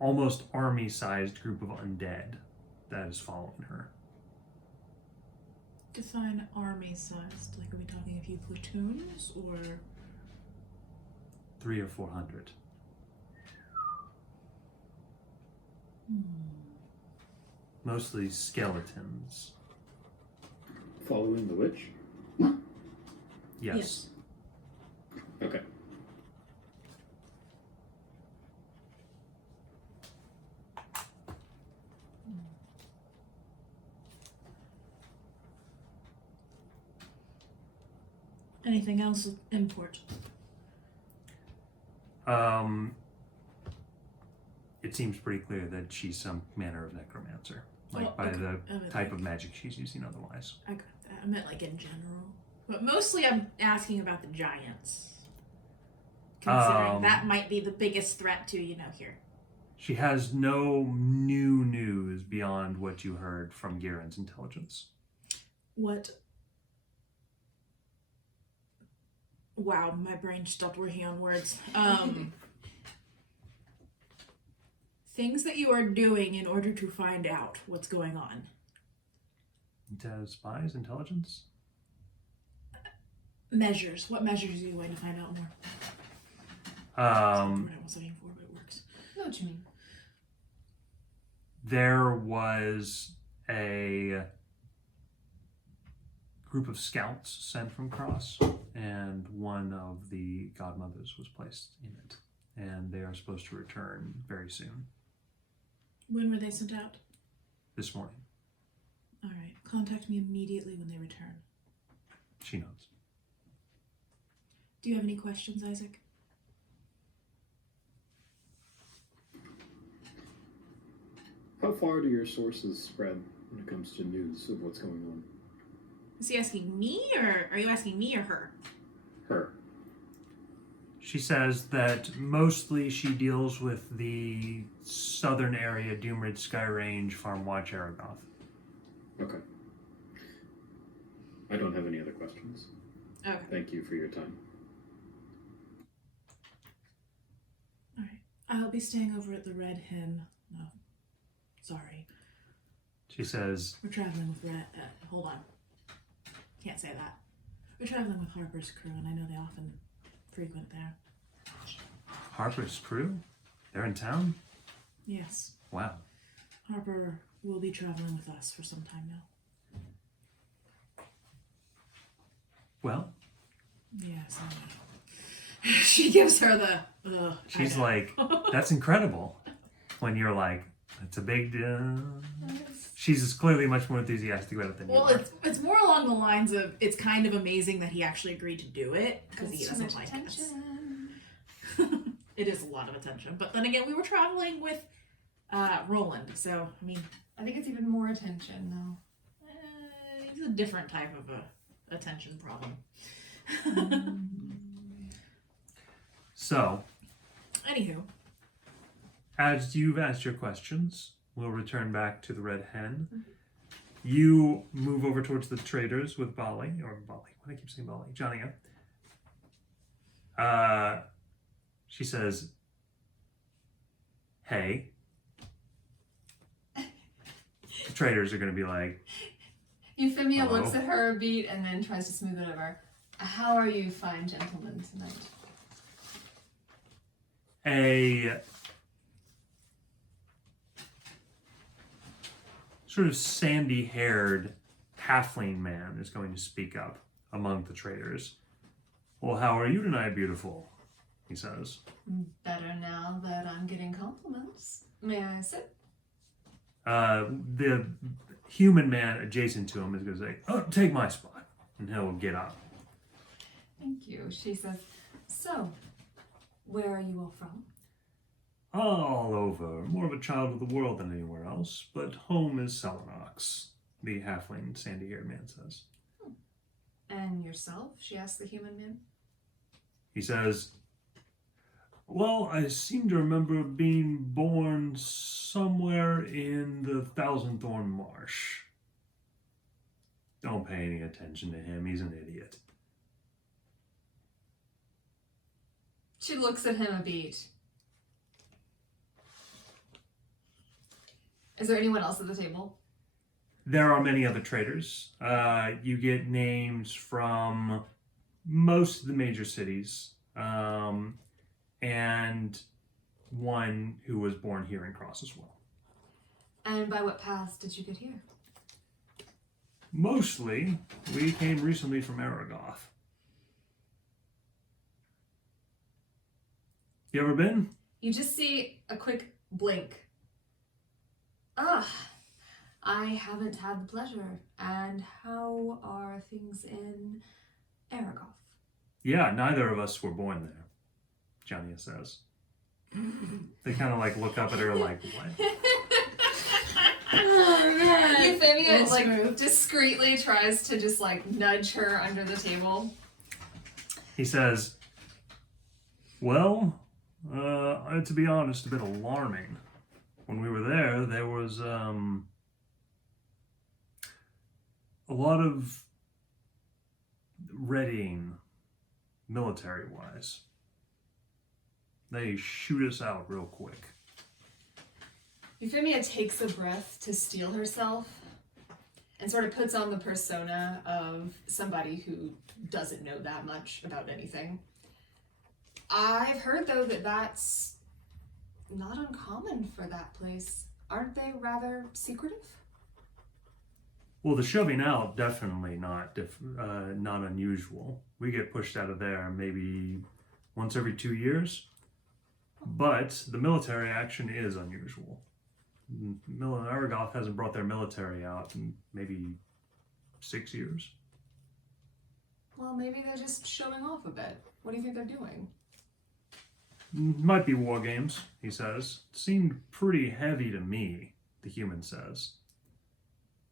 almost army-sized group of undead that is following her. Define army-sized. Like, are we talking a few platoons or? 300 or 400. Mostly skeletons. Following the witch? Yes. Okay. Anything else of import? It seems pretty clear that she's some manner of necromancer, like Oh, by okay. the I would type think. of magic she's using otherwise. I got that. I meant like in general. But mostly I'm asking about the giants. Considering that might be the biggest threat to, here. She has no new news beyond what you heard from Gieran's intelligence. What? Wow, my brain stopped working on words. Things that you are doing in order to find out what's going on. Spies, intelligence? Measures. What measures are you going to find out more? Um, That's not the word I was looking for, but it works. I know what you mean. There was a group of scouts sent from Cross, and one of the godmothers was placed in it. And they are supposed to return very soon, When were they sent out? this morning. All right. Contact me immediately when they return. She knows. Do you have any questions, Isaac? How far do your sources spread when it comes to news of what's going on? Is he asking me, or are you asking me or her? Her. she says that mostly she deals with the southern area, Doomridge, Sky Range, Farm Watch, Aragoth. Okay. I don't have any other questions. Okay. Thank you for your time. All right. I'll be staying over at the Red Hen. No, sorry. She says, We're traveling with Red. Hold on. Can't say that. We're traveling with Harper's crew, and I know they often frequent there. Harper's crew? They're in town? Yes. Wow. Harper will be traveling with us for some time now. Well, Yes, I know. She gives her the. she's like, that's incredible. When you're like, it's a big. She's clearly much more enthusiastic about it than Well, you are. it's more along the lines of it's kind of amazing that he actually agreed to do it because he That's too doesn't much like attention. us. It is a lot of attention, but then again, we were traveling with Roland, so I mean, I think it's even more attention though. he's a different type of a attention problem. So, Anywho, as you've asked your questions, we'll return back to the Red Hen. You move over towards the traders with Bali, or Bali, what do I keep saying Bali? Johnny. She says, hey. The traders are going to be like, Euphemia Hello? looks at her a beat and then tries to smooth it over. How are you fine gentlemen tonight? a sort of sandy-haired halfling man is going to speak up among the traders. Well, how are you tonight, beautiful? He says. Better now that I'm getting compliments. May I sit? The human man adjacent to him is going to say, oh, take my spot. And he'll get up. Thank you. She says, so, where are you all from? All over. More of a child of the world than anywhere else, but home is Selenox, the halfling sandy-haired man says. And yourself? She asks the human man. He says, well, I seem to remember being born somewhere in the Thousand Thorn Marsh. Don't pay any attention to him. He's an idiot. She looks at him a beat. Is there anyone else at the table? There are many other traders. You get names from most of the major cities, and one who was born here in Cross as well. And by what paths did you get here? Mostly, we came recently from Aragoth. You ever been? You just see a quick blink. Ah, I haven't had the pleasure. And how are things in Aragoth? Yeah, neither of us were born there, Johnny says. They kind of like look up at her like, what? oh man, Euphemia Real like smooth. discreetly tries to just like nudge her under the table. He says, well, to be honest, a bit alarming. When we were there was a lot of readying military-wise. They shoot us out real quick. Euphemia takes a breath to steel herself and sort of puts on the persona of somebody who doesn't know that much about anything. I've heard, though, that that's not uncommon for that place. Aren't they rather secretive? Well, the shoving out, definitely not unusual. We get pushed out of there maybe once every 2 years. But the military action is unusual. Aragoth hasn't brought their military out in maybe 6 years. Well, maybe they're just showing off a bit. What do you think they're doing? Might be war games, he says. Seemed pretty heavy to me, the human says.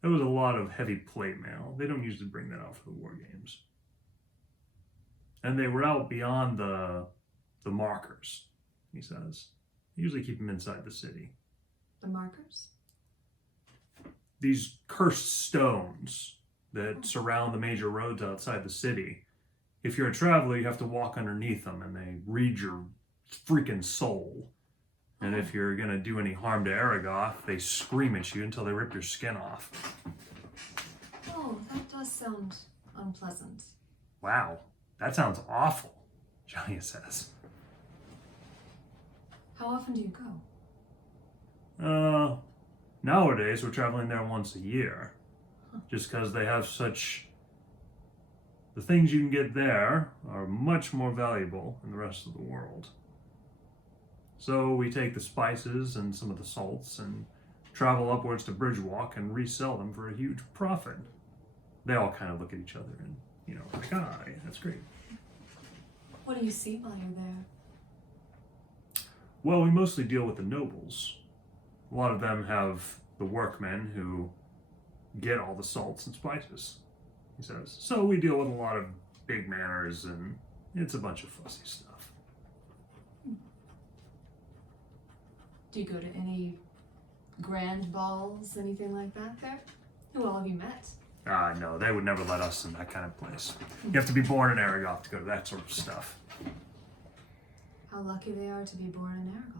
There was a lot of heavy plate mail. They don't usually bring that out for the war games. And they were out beyond the The markers, he says. Usually keep them inside the city. The markers? These cursed stones that surround the major roads outside the city. If you're a traveler, you have to walk underneath them, and they read your freaking soul. And if you're gonna do any harm to Aragoth, they scream at you until they rip your skin off. Oh, that does sound unpleasant. Wow, that sounds awful, Julia says. How often do you go? Nowadays we're traveling there once a year. Just because they have such... The things you can get there are much more valuable in the rest of the world. So we take the spices and some of the salts and travel upwards to Bridgewalk and resell them for a huge profit. They all kind of look at each other and, like, yeah, that's great. What do you see while you're there? Well, we mostly deal with the nobles. A lot of them have the workmen who get all the salts and spices, he says. So we deal with a lot of big manors, and it's a bunch of fussy stuff. Do you go to any grand balls, anything like that there? Who all have you met? No, they would never let us in that kind of place. You have to be born in Aragoth to go to that sort of stuff. How lucky they are to be born in Aragoth.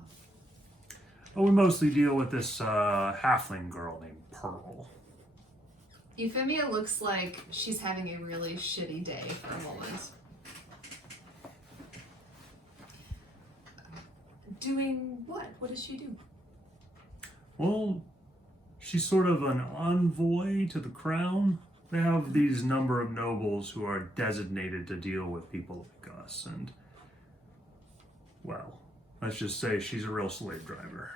Well, we mostly deal with this halfling girl named Pearl. Euphemia looks like she's having a really shitty day for a moment. Doing what? What does she do? Well, she's sort of an envoy to the crown. They have these number of nobles who are designated to deal with people like us, and, well, let's just say she's a real slave driver.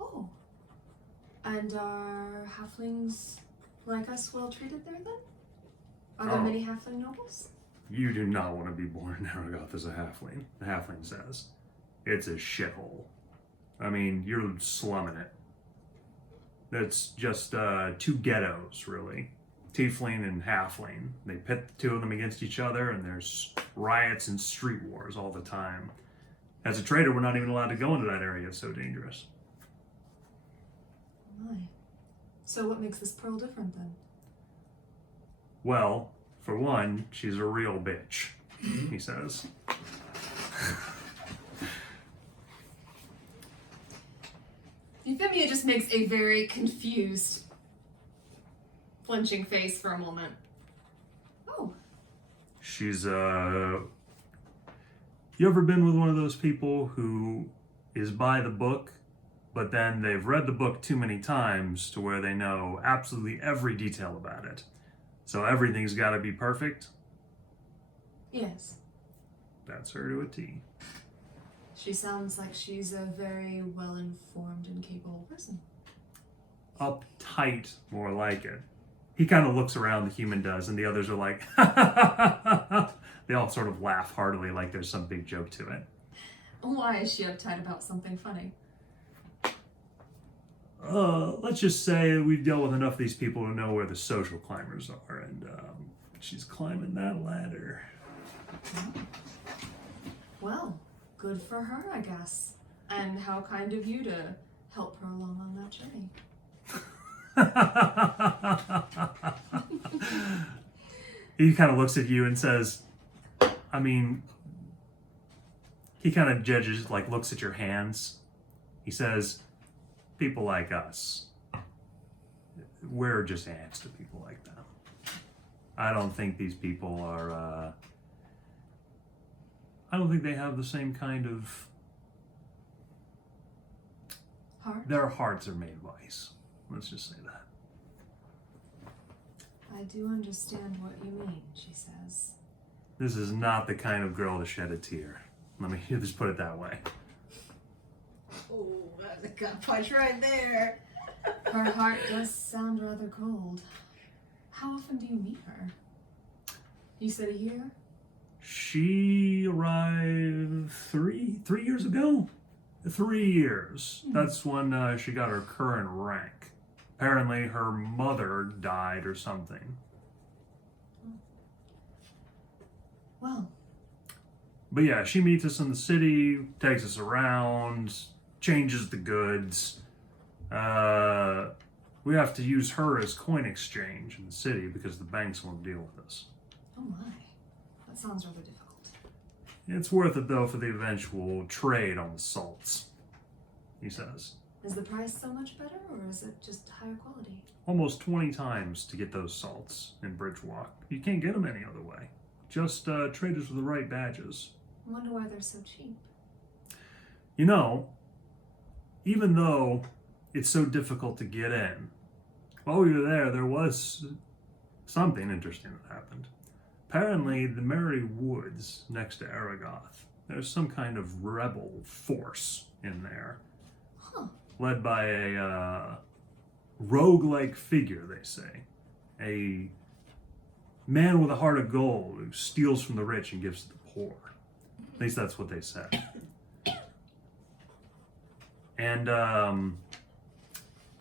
Oh. And are halflings like us well treated there then? Are there Oh. many halfling nobles? You do not want to be born in Aragoth as a halfling, the halfling says. It's a shithole. I mean, you're slumming it. It's just two ghettos, really. Tiefling and halfling. They pit the two of them against each other, and there's riots and street wars all the time. As a trader, we're not even allowed to go into that area. It's so dangerous. My. So what makes this pearl different then? Well, for one, she's a real bitch, he says. Euphemia just makes a very confused, flinching face for a moment. Oh. She's, You ever been with one of those people who is by the book, but then they've read the book too many times to where they know absolutely every detail about it? So everything's got to be perfect? Yes. That's her to a T. She sounds like she's a very well-informed and capable person. Uptight, more like it. He kind of looks around, the human does, and the others are like, they all sort of laugh heartily like there's some big joke to it. Why is she uptight about something funny? Let's just say we've dealt with enough of these people to know where the social climbers are, and she's climbing that ladder. Well, good for her, I guess. And how kind of you to help her along on that journey. He kind of looks at you and says, I mean, he kind of judges, like looks at your hands. He says, people like us, we're just ants to people like them. I don't think these people are, I don't think they have the same kind of... Heart? Their hearts are made of ice. Let's just say that. I do understand what you mean, she says. This is not the kind of girl to shed a tear. Let me just put it that way. Oh, that's a gut punch right there. Her heart does sound rather cold. How often do you meet her? You said a year? She arrived three years ago. 3 years. That's when she got her current rank. Apparently her mother died or something. Well, But yeah, she meets us in the city, takes us around, changes the goods. We have to use her as coin exchange in the city because the banks won't deal with us. Oh my. That sounds rather difficult. It's worth it though for the eventual trade on the salts, he says. Is the price so much better, or is it just higher quality? Almost 20 times to get those salts in Bridgewalk. You can't get them any other way. Just traders with the right badges. I wonder why they're so cheap. You know, even though it's so difficult to get in, while we were there was something interesting that happened. Apparently, the Merry Woods next to Aragoth, there's some kind of rebel force in there, Huh. led by a rogue-like figure, they say. A man with a heart of gold who steals from the rich and gives to the poor. At least that's what they said. And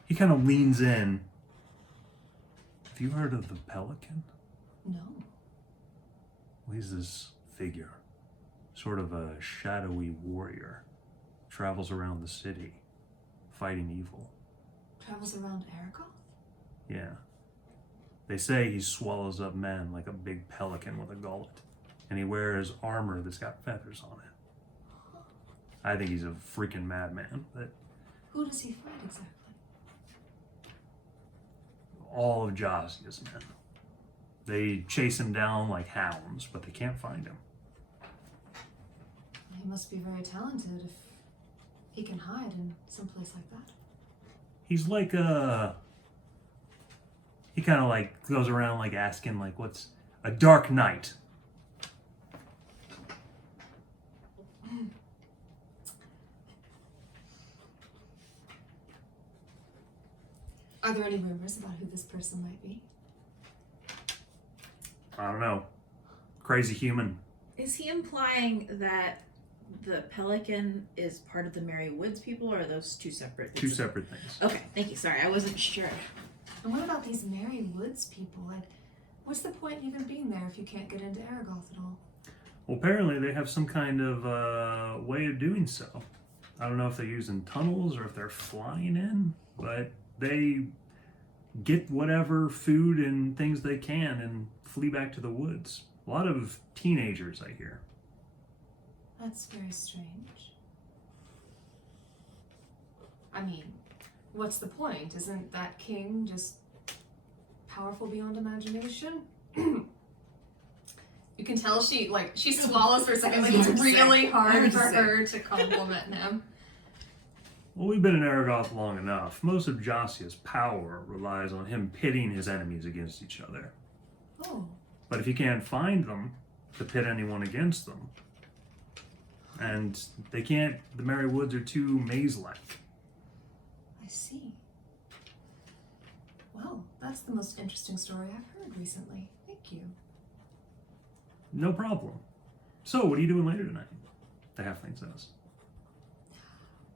he kind of leans in. Have you heard of the Pelican? No. Well, he's this figure, sort of a shadowy warrior. Travels around the city, fighting evil. Travels around Aragoth? Yeah. They say he swallows up men like a big pelican with a gullet. And he wears armor that's got feathers on it. I think he's a freaking madman, but Who does he fight exactly? all of Josiah's men. They chase him down like hounds, but they can't find him. He must be very talented if he can hide in some place like that. He's like he kind of like goes around like asking like what's a dark knight. Are there any rumors about who this person might be? I don't know. Crazy human. Is he implying that the pelican is part of the Merry Woods people, or are those two separate things? Two separate things. Okay, thank you. Sorry, I wasn't sure. And what about these Merry Woods people? Like, what's the point in even being there if you can't get into Aragoth at all? Well, apparently they have some kind of way of doing so. I don't know if they're using tunnels or if they're flying in, but they get whatever food and things they can and flee back to the woods. A lot of teenagers, I hear. That's very strange. I mean, what's the point? Isn't that king just powerful beyond imagination? You can tell she swallows for a second, like it's really hard for her to compliment him. Well, we've been in Aragoth long enough. Most of Josiah's power relies on him pitting his enemies against each other. Oh, But if he can't find them to pit anyone against them, and they can't, the Merry Woods are too maze-like. I see. Well, that's the most interesting story I've heard recently. Thank you. No problem. So, what are you doing later tonight? The halfling says.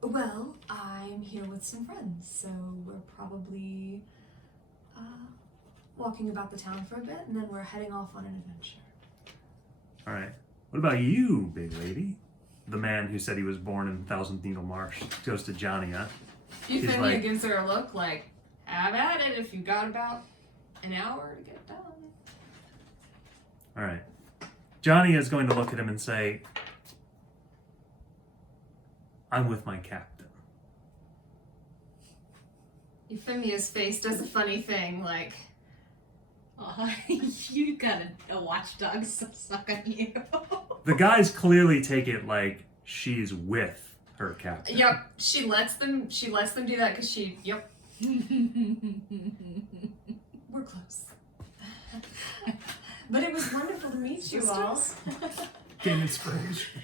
Well, I'm here with some friends, so we're probably walking about the town for a bit, and then we're heading off on an adventure. All right. What about you, big lady? The man who said he was born in Thousand Needle Marsh goes to Jonia. Euphemia like- gives her a look like, have at it if you got about an hour to get done. All right. Johnny is going to look at him and say, I'm with my captain. Euphemia's face does a funny thing, like, Oh, you got a watchdog suck on you. The guys clearly take it like she's with her captain. yep, she lets them do that because yep, we're close. But it was wonderful to meet you all. Gain inspiration.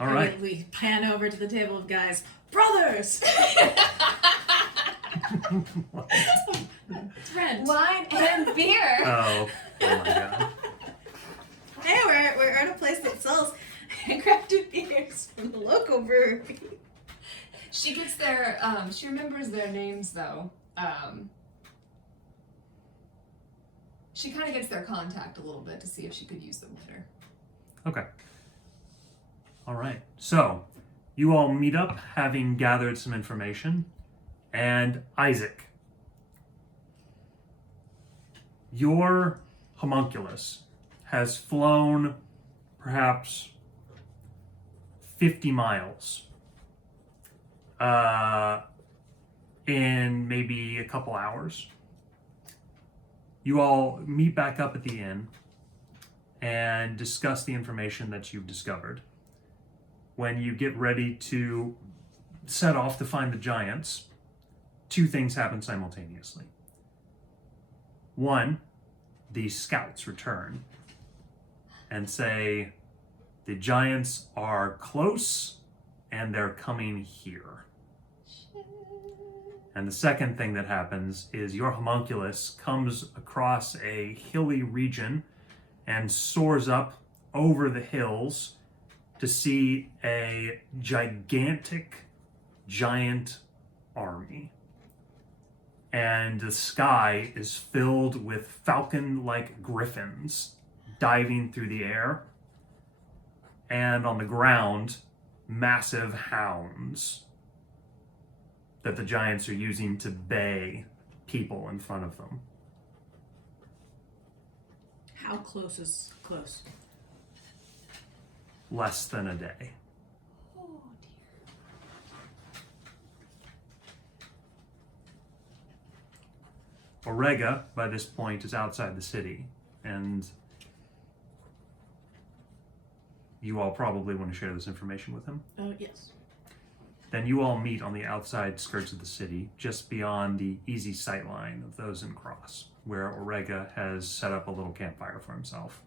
All right. We pan over to the table of guys. Brothers! Friend. Wine and beer. Oh my god. Hey, we're at a place that sells handcrafted beers from the local brewery. She gets their, she remembers their names though. She kind of gets their contact a little bit to see if she could use them later. Okay. All right. So, you all meet up, having gathered some information, and Isaac, your homunculus has flown perhaps 50 miles in maybe a couple hours. You all meet back up at the inn and discuss the information that you've discovered. When you get ready to set off to find the giants, two things happen simultaneously. One, the scouts return and say, the giants are close and they're coming here. And the second thing that happens is your homunculus comes across a hilly region and soars up over the hills to see a gigantic giant army. And the sky is filled with falcon-like griffins diving through the air. And on the ground, massive hounds that the giants are using to bay people in front of them. How close is close? Less than a day. Oh dear. Orega, by this point, is outside the city, and you all probably want to share this information with him. Yes. Then you all meet on the outside skirts of the city, just beyond the easy sight line of those in Cross, where Orega has set up a little campfire for himself.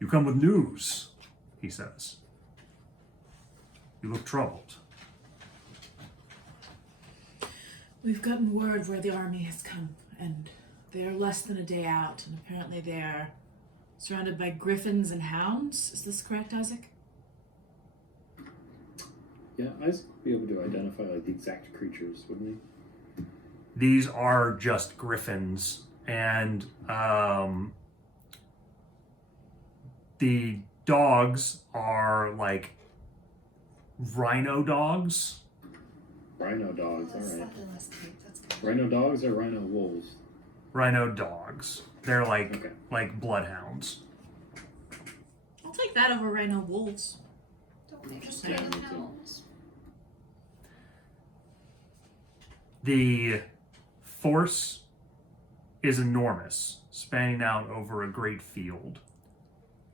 You come with news, he says. You look troubled. We've gotten word where the army has come, and they are less than a day out, and apparently they are surrounded by griffins and hounds. Is this correct, Isaac? Yeah, Isaac would be able to identify like the exact creatures, wouldn't he? These are just griffins, and the dogs are like rhino dogs. Rhino dogs, That's alright. slightly less cute. That's good. Rhino dogs or rhino wolves? Rhino dogs. They're like Okay. like bloodhounds. I'll take that over rhino wolves. Don't make us Just pay saying. the hounds. The force is enormous, spanning out over a great field.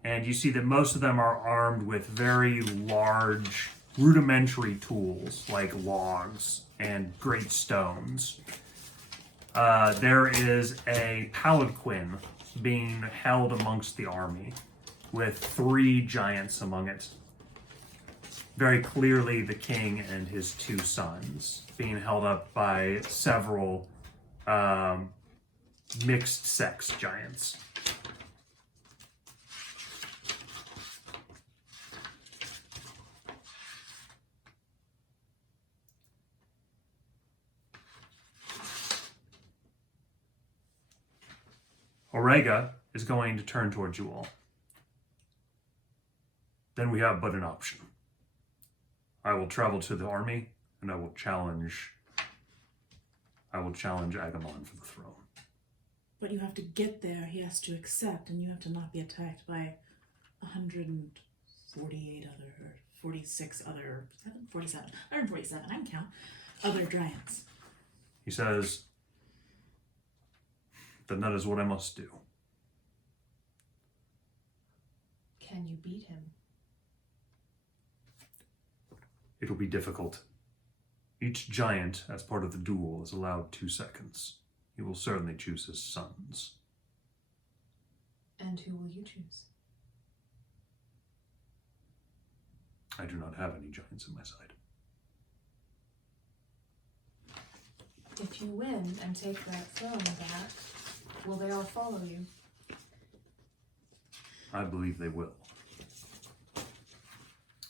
And you see that most of them are armed with very large, rudimentary tools like logs and great stones. There is a palanquin being held amongst the army with 3 giants among it. Very clearly the king and his 2 sons, being held up by several mixed sex giants. Orega is going to turn towards you all. Then we have but an option. I will travel to the army, and I will challenge Agamemnon for the throne. But you have to get there. He has to accept, and you have to not be attacked by 148 other, or 46 other, 47, 147, I can count, other giants. He says, then that is what I must do. Can you beat him? It will be difficult. Each giant, as part of the duel, is allowed 2 seconds. He will certainly choose his sons. And who will you choose? I do not have any giants in my side. If you win and take that throne back, will they all follow you? I believe they will.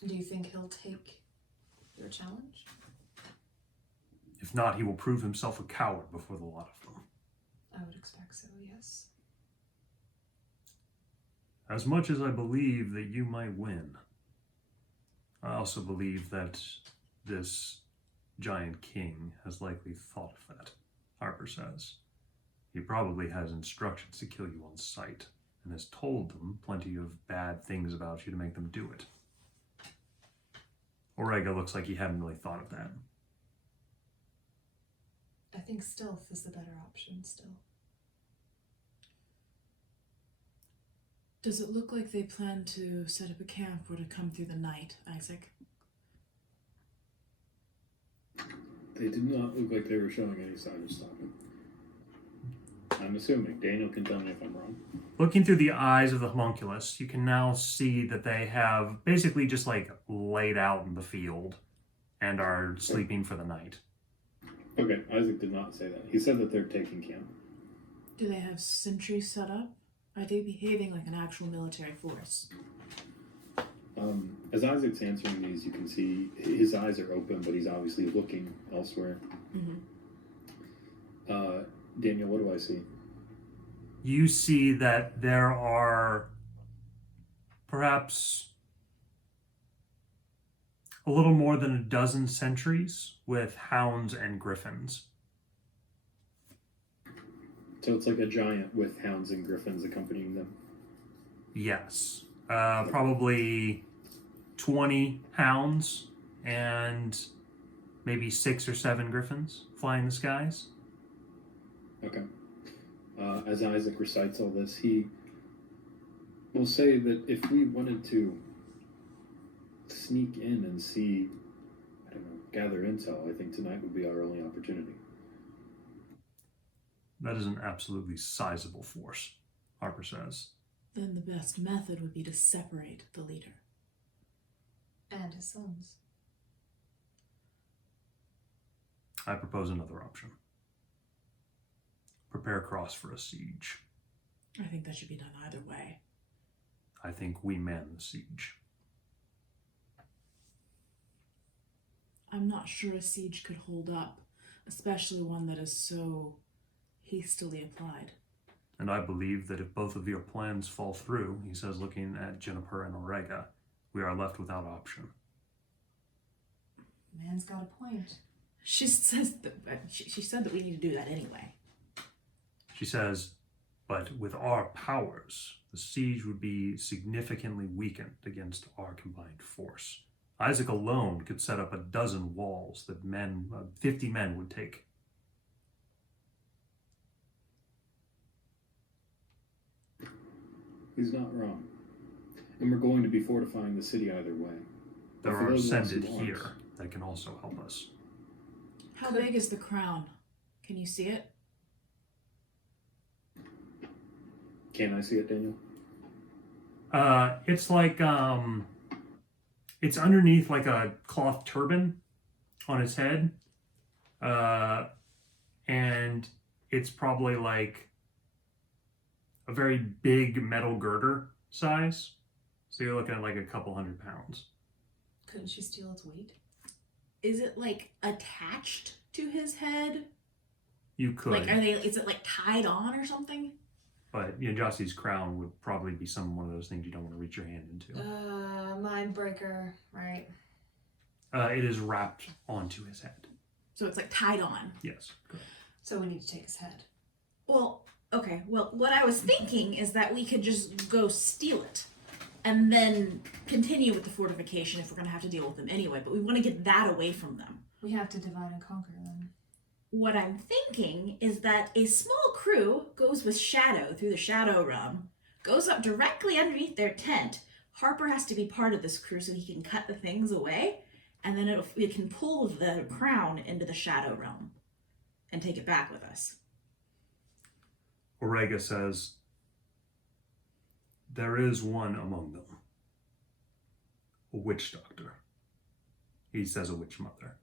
Do you think he'll take your challenge? If not, he will prove himself a coward before the lot of them. I would expect so, yes. As much as I believe that you might win, I also believe that this giant king has likely thought of that, Harper says. He probably has instructions to kill you on sight, and has told them plenty of bad things about you to make them do it. Orega looks like he hadn't really thought of that. I think stealth is the better option still. Does it look like they plan to set up a camp or to come through the night, Isaac? They did not look like they were showing any sign of stopping. I'm assuming. Daniel can tell me if I'm wrong. Looking through the eyes of the homunculus, you can now see that they have basically just like laid out in the field and are sleeping for the night. Okay, Isaac did not say that. He said that they're taking camp. Do they have sentries set up? Are they behaving like an actual military force? As Isaac's answering these, you can see his eyes are open, but he's obviously looking elsewhere. Mm-hmm. Daniel, what do I see? You see that there are perhaps a little more than a dozen sentries with hounds and griffins. So it's like a giant with hounds and griffins accompanying them. Yes. Probably 20 hounds and maybe 6 or 7 griffins flying the skies. Okay. As Isaac recites all this, he will say that if we wanted to sneak in and see, I don't know, gather intel, I think tonight would be our only opportunity. That is an absolutely sizable force, Harper says. Then the best method would be to separate the leader. And his sons. I propose another option. Prepare Cross for a siege. I think that should be done either way. I think we man the siege. I'm not sure a siege could hold up, especially one that is so hastily applied. And I believe that if both of your plans fall through, he says, looking at Juniper and Orega, we are left without option. Man's got a point. She says that she said that we need to do that anyway. She says, but with our powers, the siege would be significantly weakened against our combined force. Isaac alone could set up 12 walls that 50 men would take. He's not wrong. And we're going to be fortifying the city either way. There But for are those of us ascended who aren't- here that can also help us. How big is the crown? Can you see it? Can I see it, Daniel? It's like, it's underneath like a cloth turban on his head. And it's probably like a very big metal girder size. So you're looking at like a couple 100 pounds. Couldn't she steal its weight? Is it like attached to his head? You could. Like, is it like tied on or something? But Yajassi's crown would probably be one of those things you don't want to reach your hand into. Mind breaker, right? It is wrapped onto his head. So it's like tied on. Yes, correct. So we need to take his head. Well, okay. Well, what I was thinking is that we could just go steal it and then continue with the fortification if we're going to have to deal with them anyway. But we want to get that away from them. We have to divide and conquer them. What I'm thinking is that a small crew goes with Shadow through the Shadow Realm, goes up directly underneath their tent. Harper has to be part of this crew so he can cut the things away, and then we can pull the crown into the Shadow Realm and take it back with us. Orega says, there is one among them. A witch doctor. He says a witch mother.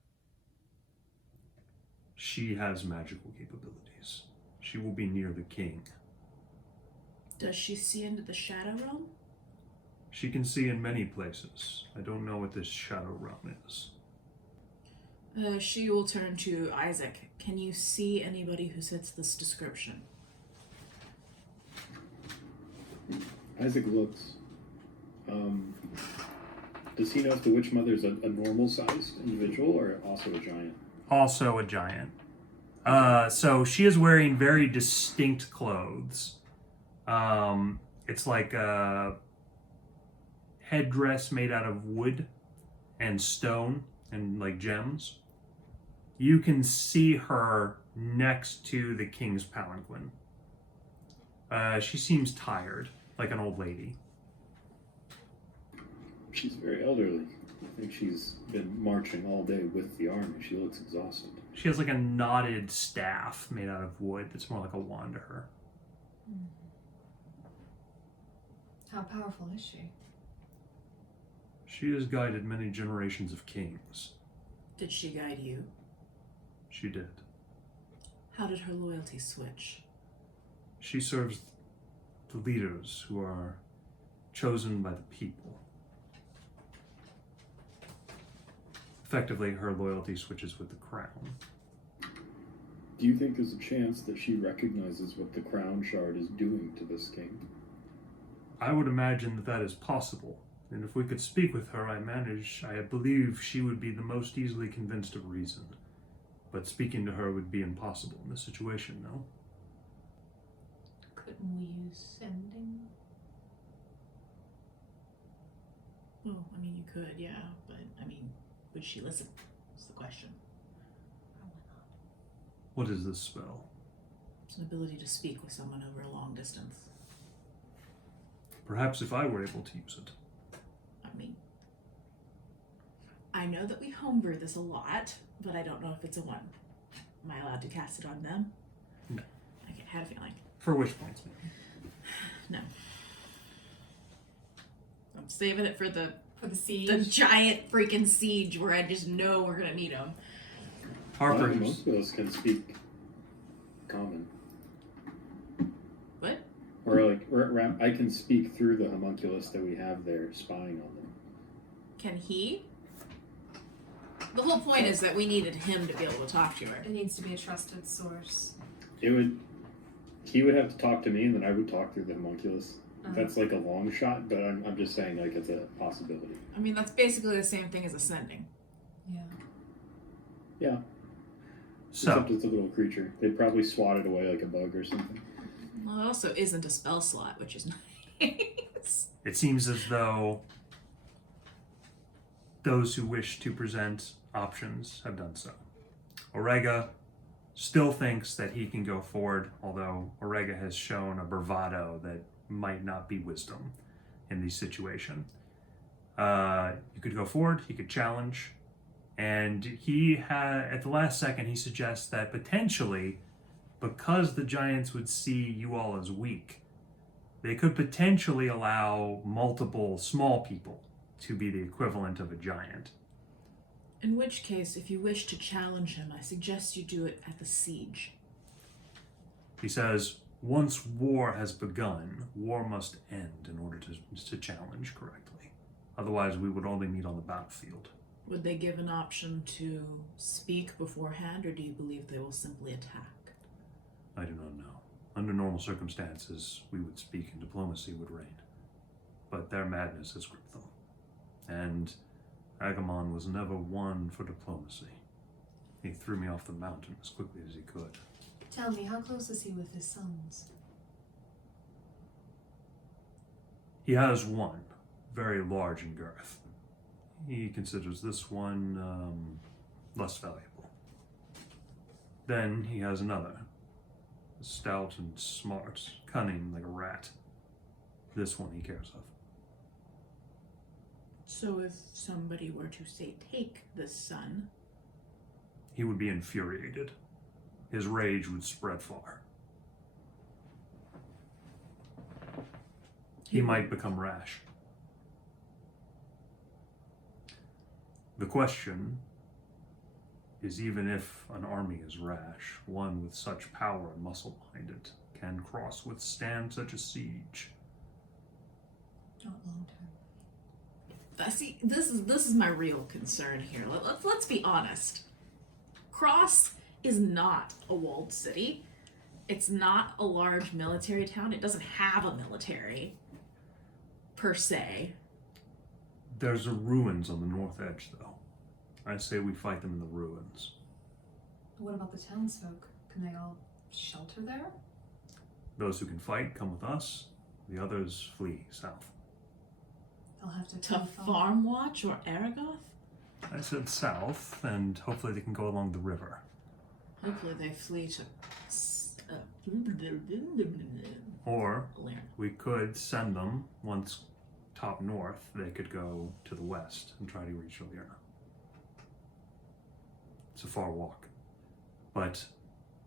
She has magical capabilities. She will be near the king. Does she see into the Shadow Realm? She can see in many places. I don't know what this shadow realm is. She will turn to Isaac. Can you see anybody who fits this description? Isaac looks. Does he know if the Witch Mother is a normal-sized individual or also a giant? Also a giant. So she is wearing very distinct clothes. It's like a headdress made out of wood and stone and like gems. You can see her next to the king's palanquin. She seems tired, like an old lady. She's very elderly. I think she's been marching all day with the army. She looks exhausted. She has like a knotted staff made out of wood that's more like a wand to her. How powerful is she? She has guided many generations of kings. Did she guide you? She did. How did her loyalty switch? She serves the leaders who are chosen by the people. Effectively, her loyalty switches with the crown. Do you think there's a chance that she recognizes what the crown shard is doing to this king? I would imagine that that is possible. And if we could speak with her, I believe she would be the most easily convinced of reason. But speaking to her would be impossible in this situation, no? Couldn't we use sending? Well, I mean, you could, yeah, but, I mean, would she listen? That's the question. What is this spell? It's an ability to speak with someone over a long distance. Perhaps if I were able to use it. I mean, I know that we homebrew this a lot, but I don't know if it's a one. Am I allowed to cast it on them? No. I had a feeling. For wish points, maybe. No. I'm saving it for the siege. giant freaking siege where I just know we're gonna need them. Harper, Well, most of us can speak common. What? Or I can speak through the homunculus that we have there, spying on them. Can he? The whole point is that we needed him to be able to talk to her. It needs to be a trusted source. He would have to talk to me, and then I would talk through the homunculus. That's like a long shot, but I'm just saying like it's a possibility. I mean, that's basically the same thing as ascending. Yeah. Yeah. so Except it's a little creature. They'd probably swat it away like a bug or something. Well, it also isn't a spell slot, which is nice. it seems as though those who wish to present options have done so. Orega still thinks that he can go forward, although Orega has shown a bravado that might not be wisdom in this situation. You could go forward, he could challenge, and at the last second he suggests that potentially, because the giants would see you all as weak, they could potentially allow multiple small people to be the equivalent of a giant. In which case, if you wish to challenge him, I suggest you do it at the siege. He says, once war has begun, war must end in order to challenge correctly. Otherwise, we would only meet on the battlefield. Would they give an option to speak beforehand, or do you believe they will simply attack? I do not know. Under normal circumstances, we would speak and diplomacy would reign. But their madness has gripped them. And Agamon was never one for diplomacy. He threw me off the mountain as quickly as he could. Tell me, how close is he with his sons? He has one, very large in girth. He considers this one less valuable. Then he has another, stout and smart, cunning like a rat. This one he cares of. So if somebody were to, say, take this son... He would be infuriated. His rage would spread far. He might become rash. The question is, even if an army is rash, one with such power and muscle behind it can withstand such a siege. Not long term. See, this is my real concern here. Let's be honest. Cross is not a walled city. It's not a large military town. It doesn't have a military. per se. There's ruins on the north edge, though. I say we fight them in the ruins. What about the townsfolk? Can they all shelter there? Those who can fight come with us. The others flee south. They'll have to To come from- Farm Watch or Aragoth? I said south, and hopefully they can go along the river. Hopefully they flee to. Or Lair. we could send them, once top north, they could go to the west and try to reach O'Leary. It's a far walk. But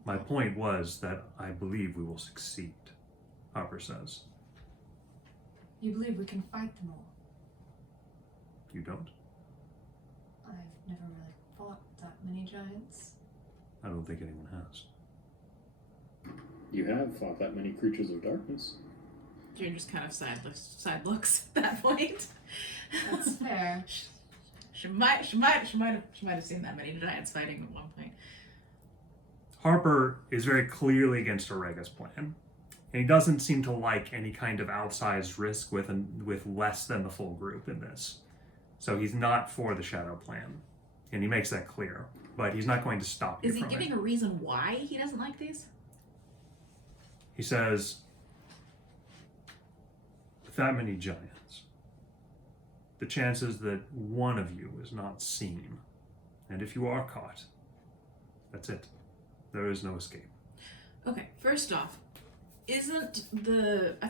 my point was that I believe we will succeed, Harper says. You believe we can fight them all? You don't? I've never really fought that many giants. I don't think anyone has. You have fought that many creatures of darkness. Jane just kind of side looks at that point. That's fair. She might have seen that many giants fighting at one point. Harper is very clearly against Orega's plan, and he doesn't seem to like any kind of outsized risk with less than the full group in this. So he's not for the shadow plan, and he makes that clear. But he's not going to stop you Is he from giving it. a reason why he doesn't like these? He says, with that many giants, the chances that one of you is not seen, and if you are caught, that's it. There is no escape. Okay, first off, I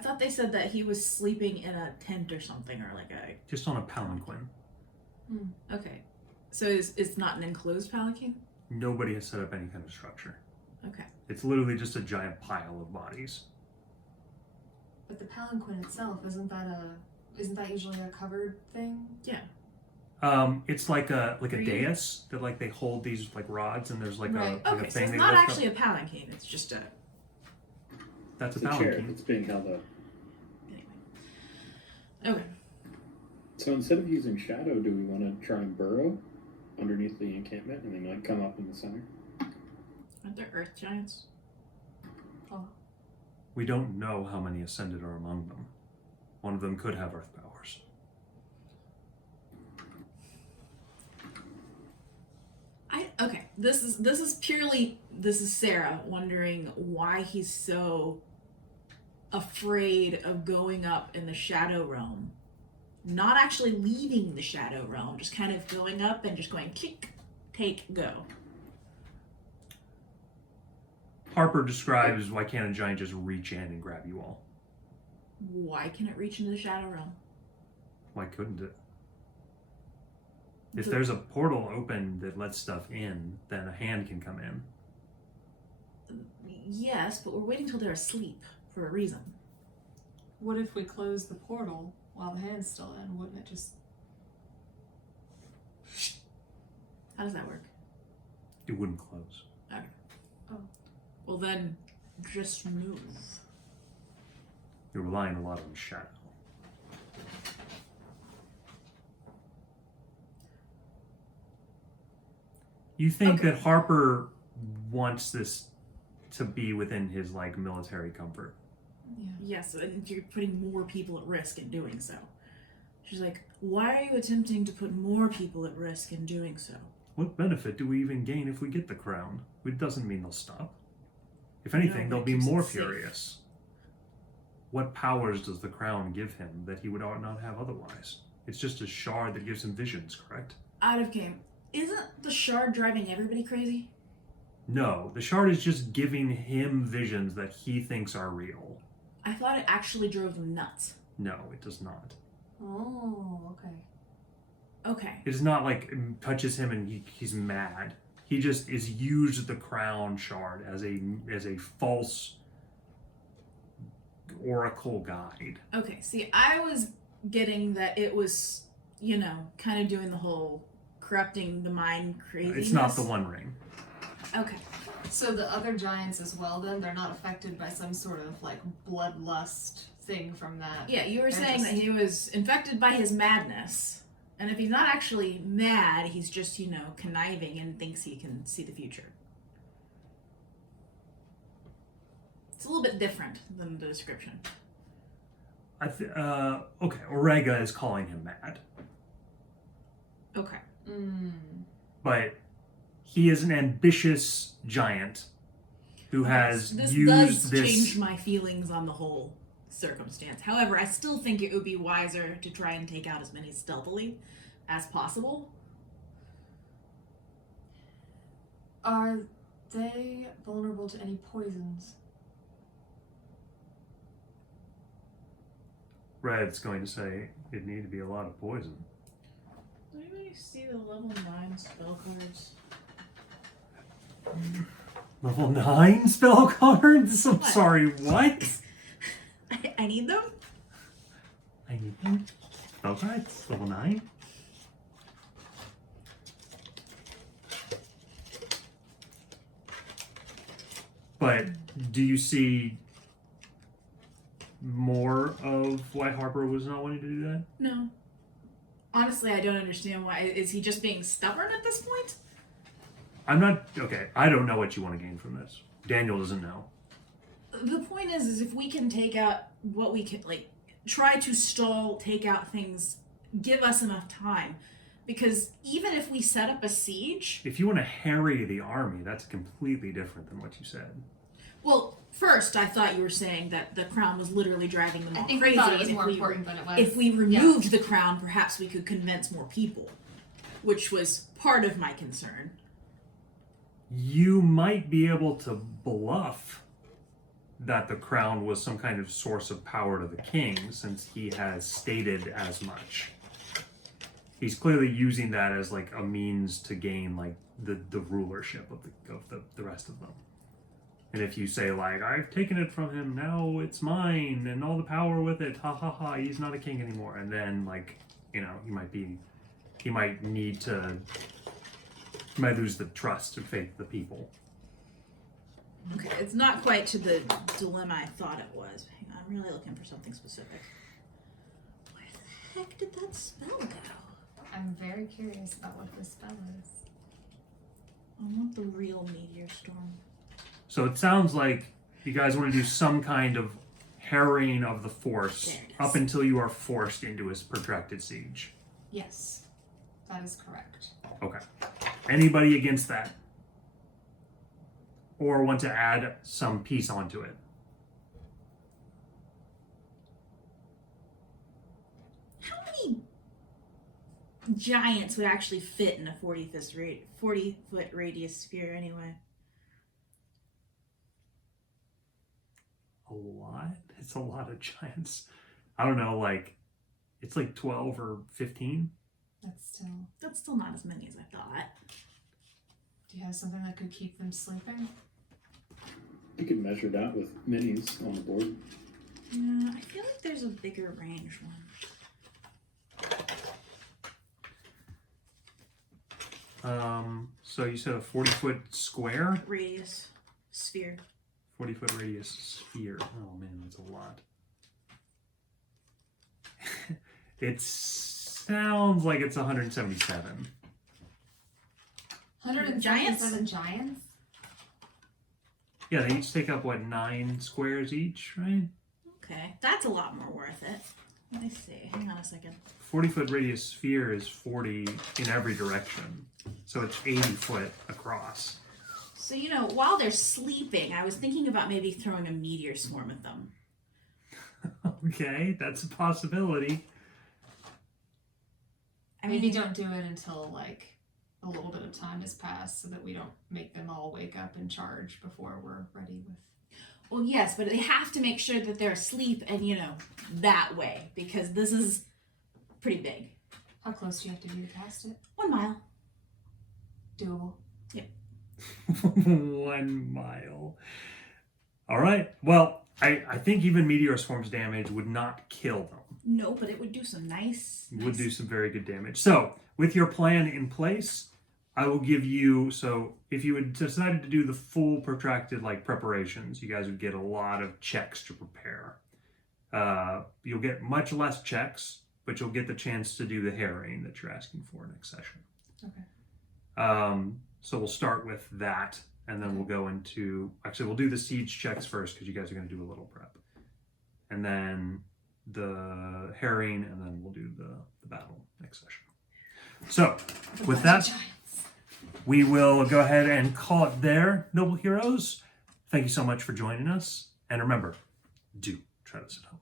thought they said that he was sleeping in a tent or something, or like a... Just on a palanquin. Okay, so it's not an enclosed palanquin? Nobody has set up any kind of structure. Okay. It's literally just a giant pile of bodies. But the palanquin itself, isn't that usually a covered thing? Yeah. It's like a Green. dais that like they hold these like rods, and there's like Right. a Okay, so thing it's they not lift up. actually a palanquin, it's just a... That's a It's a chair palanquin. that's being held up. Anyway. Okay. So instead of using shadow, do we want to try and burrow underneath the encampment and then like come up in the center? Aren't there earth giants? Oh. We don't know how many ascended are among them. One of them could have earth powers. Okay, this is Sarah wondering why he's so afraid of going up in the shadow realm. Not actually leaving the shadow realm, just kind of going up and just going click, take, go. Harper describes why can't a giant just reach in and grab you all? Why can it reach into the shadow realm? Why couldn't it? If there's a portal open that lets stuff in, then a hand can come in. Yes, but we're waiting till they're asleep for a reason. What if we close the portal while the hand's still in? Wouldn't it just... How does that work? It wouldn't close. Okay. Oh. Well then, just move. You're relying a lot on shadow. You think Okay. that Harper wants this to be within his like military comfort? Yeah. Yes, and you're putting more people at risk in doing so. She's like, why are you attempting to put more people at risk in doing so? What benefit do we even gain if we get the crown? It doesn't mean they'll stop. If anything, No, they'll it be keeps more it safe. furious. What powers does the crown give him that he would not have otherwise? It's just a shard that gives him visions, correct? Out of game. Isn't the shard driving everybody crazy? No, the shard is just giving him visions that he thinks are real. I thought it actually drove them nuts. No, it does not. Oh, okay. Okay. It is not like it touches him and he's mad. He just is used the crown shard as a false oracle guide. Okay, see, I was getting that it was, kind of doing the whole corrupting the mind craziness. It's not the One Ring. Okay. So the other giants as well, then, they're not affected by some sort of, like, bloodlust thing from that. Yeah, you were They're saying just- that he was infected by his madness. And if he's not actually mad, he's just, conniving and thinks he can see the future. It's a little bit different than the description. Okay, Orega is calling him mad, Okay. but he is an ambitious giant who has This used does this. change my feelings on the whole circumstance. However, I still think it would be wiser to try and take out as many stealthily as possible. Are they vulnerable to any poisons? Red's going to say it'd need to be a lot of poison. Does anybody see the level 9 spell cards? Level 9 spell cards? I'm What? sorry, what? I need them? I need them. Spell cards? Level 9? But do you see more of why Harper was not wanting to do that? No. Honestly, I don't understand why. Is he just being stubborn at this point? I'm not. Okay, I don't know what you want to gain from this. Daniel doesn't know. The point is if we can take out what we can, like, try to stall, take out things, give us enough time. Because even if we set up a siege... If you want to harry the army, that's completely different than what you said. Well, first, I thought you were saying that the crown was literally driving them all I think crazy. we thought it was and more important than it was. If we removed the crown, perhaps we could convince more people. Which was part of my concern. You might be able to bluff that the crown was some kind of source of power to the king, since he has stated as much. He's clearly using that as like a means to gain like the rulership of the rest of them. And if you say like, I've taken it from him, now it's mine and all the power with it, ha ha ha, he's not a king anymore. And then like, you know, he might lose the trust and faith of the people. Okay, it's not quite to the dilemma I thought it was. Hang on, I'm really looking for something specific. Where the heck did that spell go? I'm very curious about what this spell is. I want the real meteor storm. So it sounds like you guys want to do some kind of harrying of the force There it is. up until you are forced into a protracted siege. Yes, that is correct. Okay. Anybody against that? Or want to add some piece onto it? How many giants would actually fit in a 40-foot radius sphere anyway? A lot? It's a lot of giants. I don't know, like, it's like 12 or 15? That's still not as many as I thought. Do you have something that could keep them sleeping? You could measure that with minis on the board. Yeah, I feel like there's a bigger range one. So you said a 40-foot square? Radius. Sphere. 40-foot radius sphere. Oh man, that's a lot. It sounds like it's 177. 177 giants? Yeah, they each take up, what, 9 squares each, right? Okay, that's a lot more worth it. Let me see. Hang on a second. 40-foot radius sphere is 40 in every direction. So it's 80 foot across. So, you know, while they're sleeping, I was thinking about maybe throwing a meteor swarm at them. Okay, that's a possibility. I Maybe mean, don't do it until like a little bit of time has passed so that we don't make them all wake up and charge before we're ready with... well, yes, but they have to make sure that they're asleep and, you know, that way, because this is pretty big. How close do you have to be to cast it? 1 mile. Doable. 1 mile. All right. Well, I think even meteor swarms damage would not kill them. No, but it would do some nice... Would do some very good damage. So, with your plan in place, I will give you, so if you had decided to do the full protracted like preparations, you guys would get a lot of checks to prepare. You'll get much less checks, but you'll get the chance to do the harrying that you're asking for next session. Okay. So we'll start with that, and then we'll go into, actually we'll do the siege checks first because you guys are going to do a little prep. And then the harrowing, and then we'll do the battle next session. So, The with Bunch of that, Giants. we will go ahead and call it there, noble heroes. Thank you so much for joining us. And remember, do try this at home.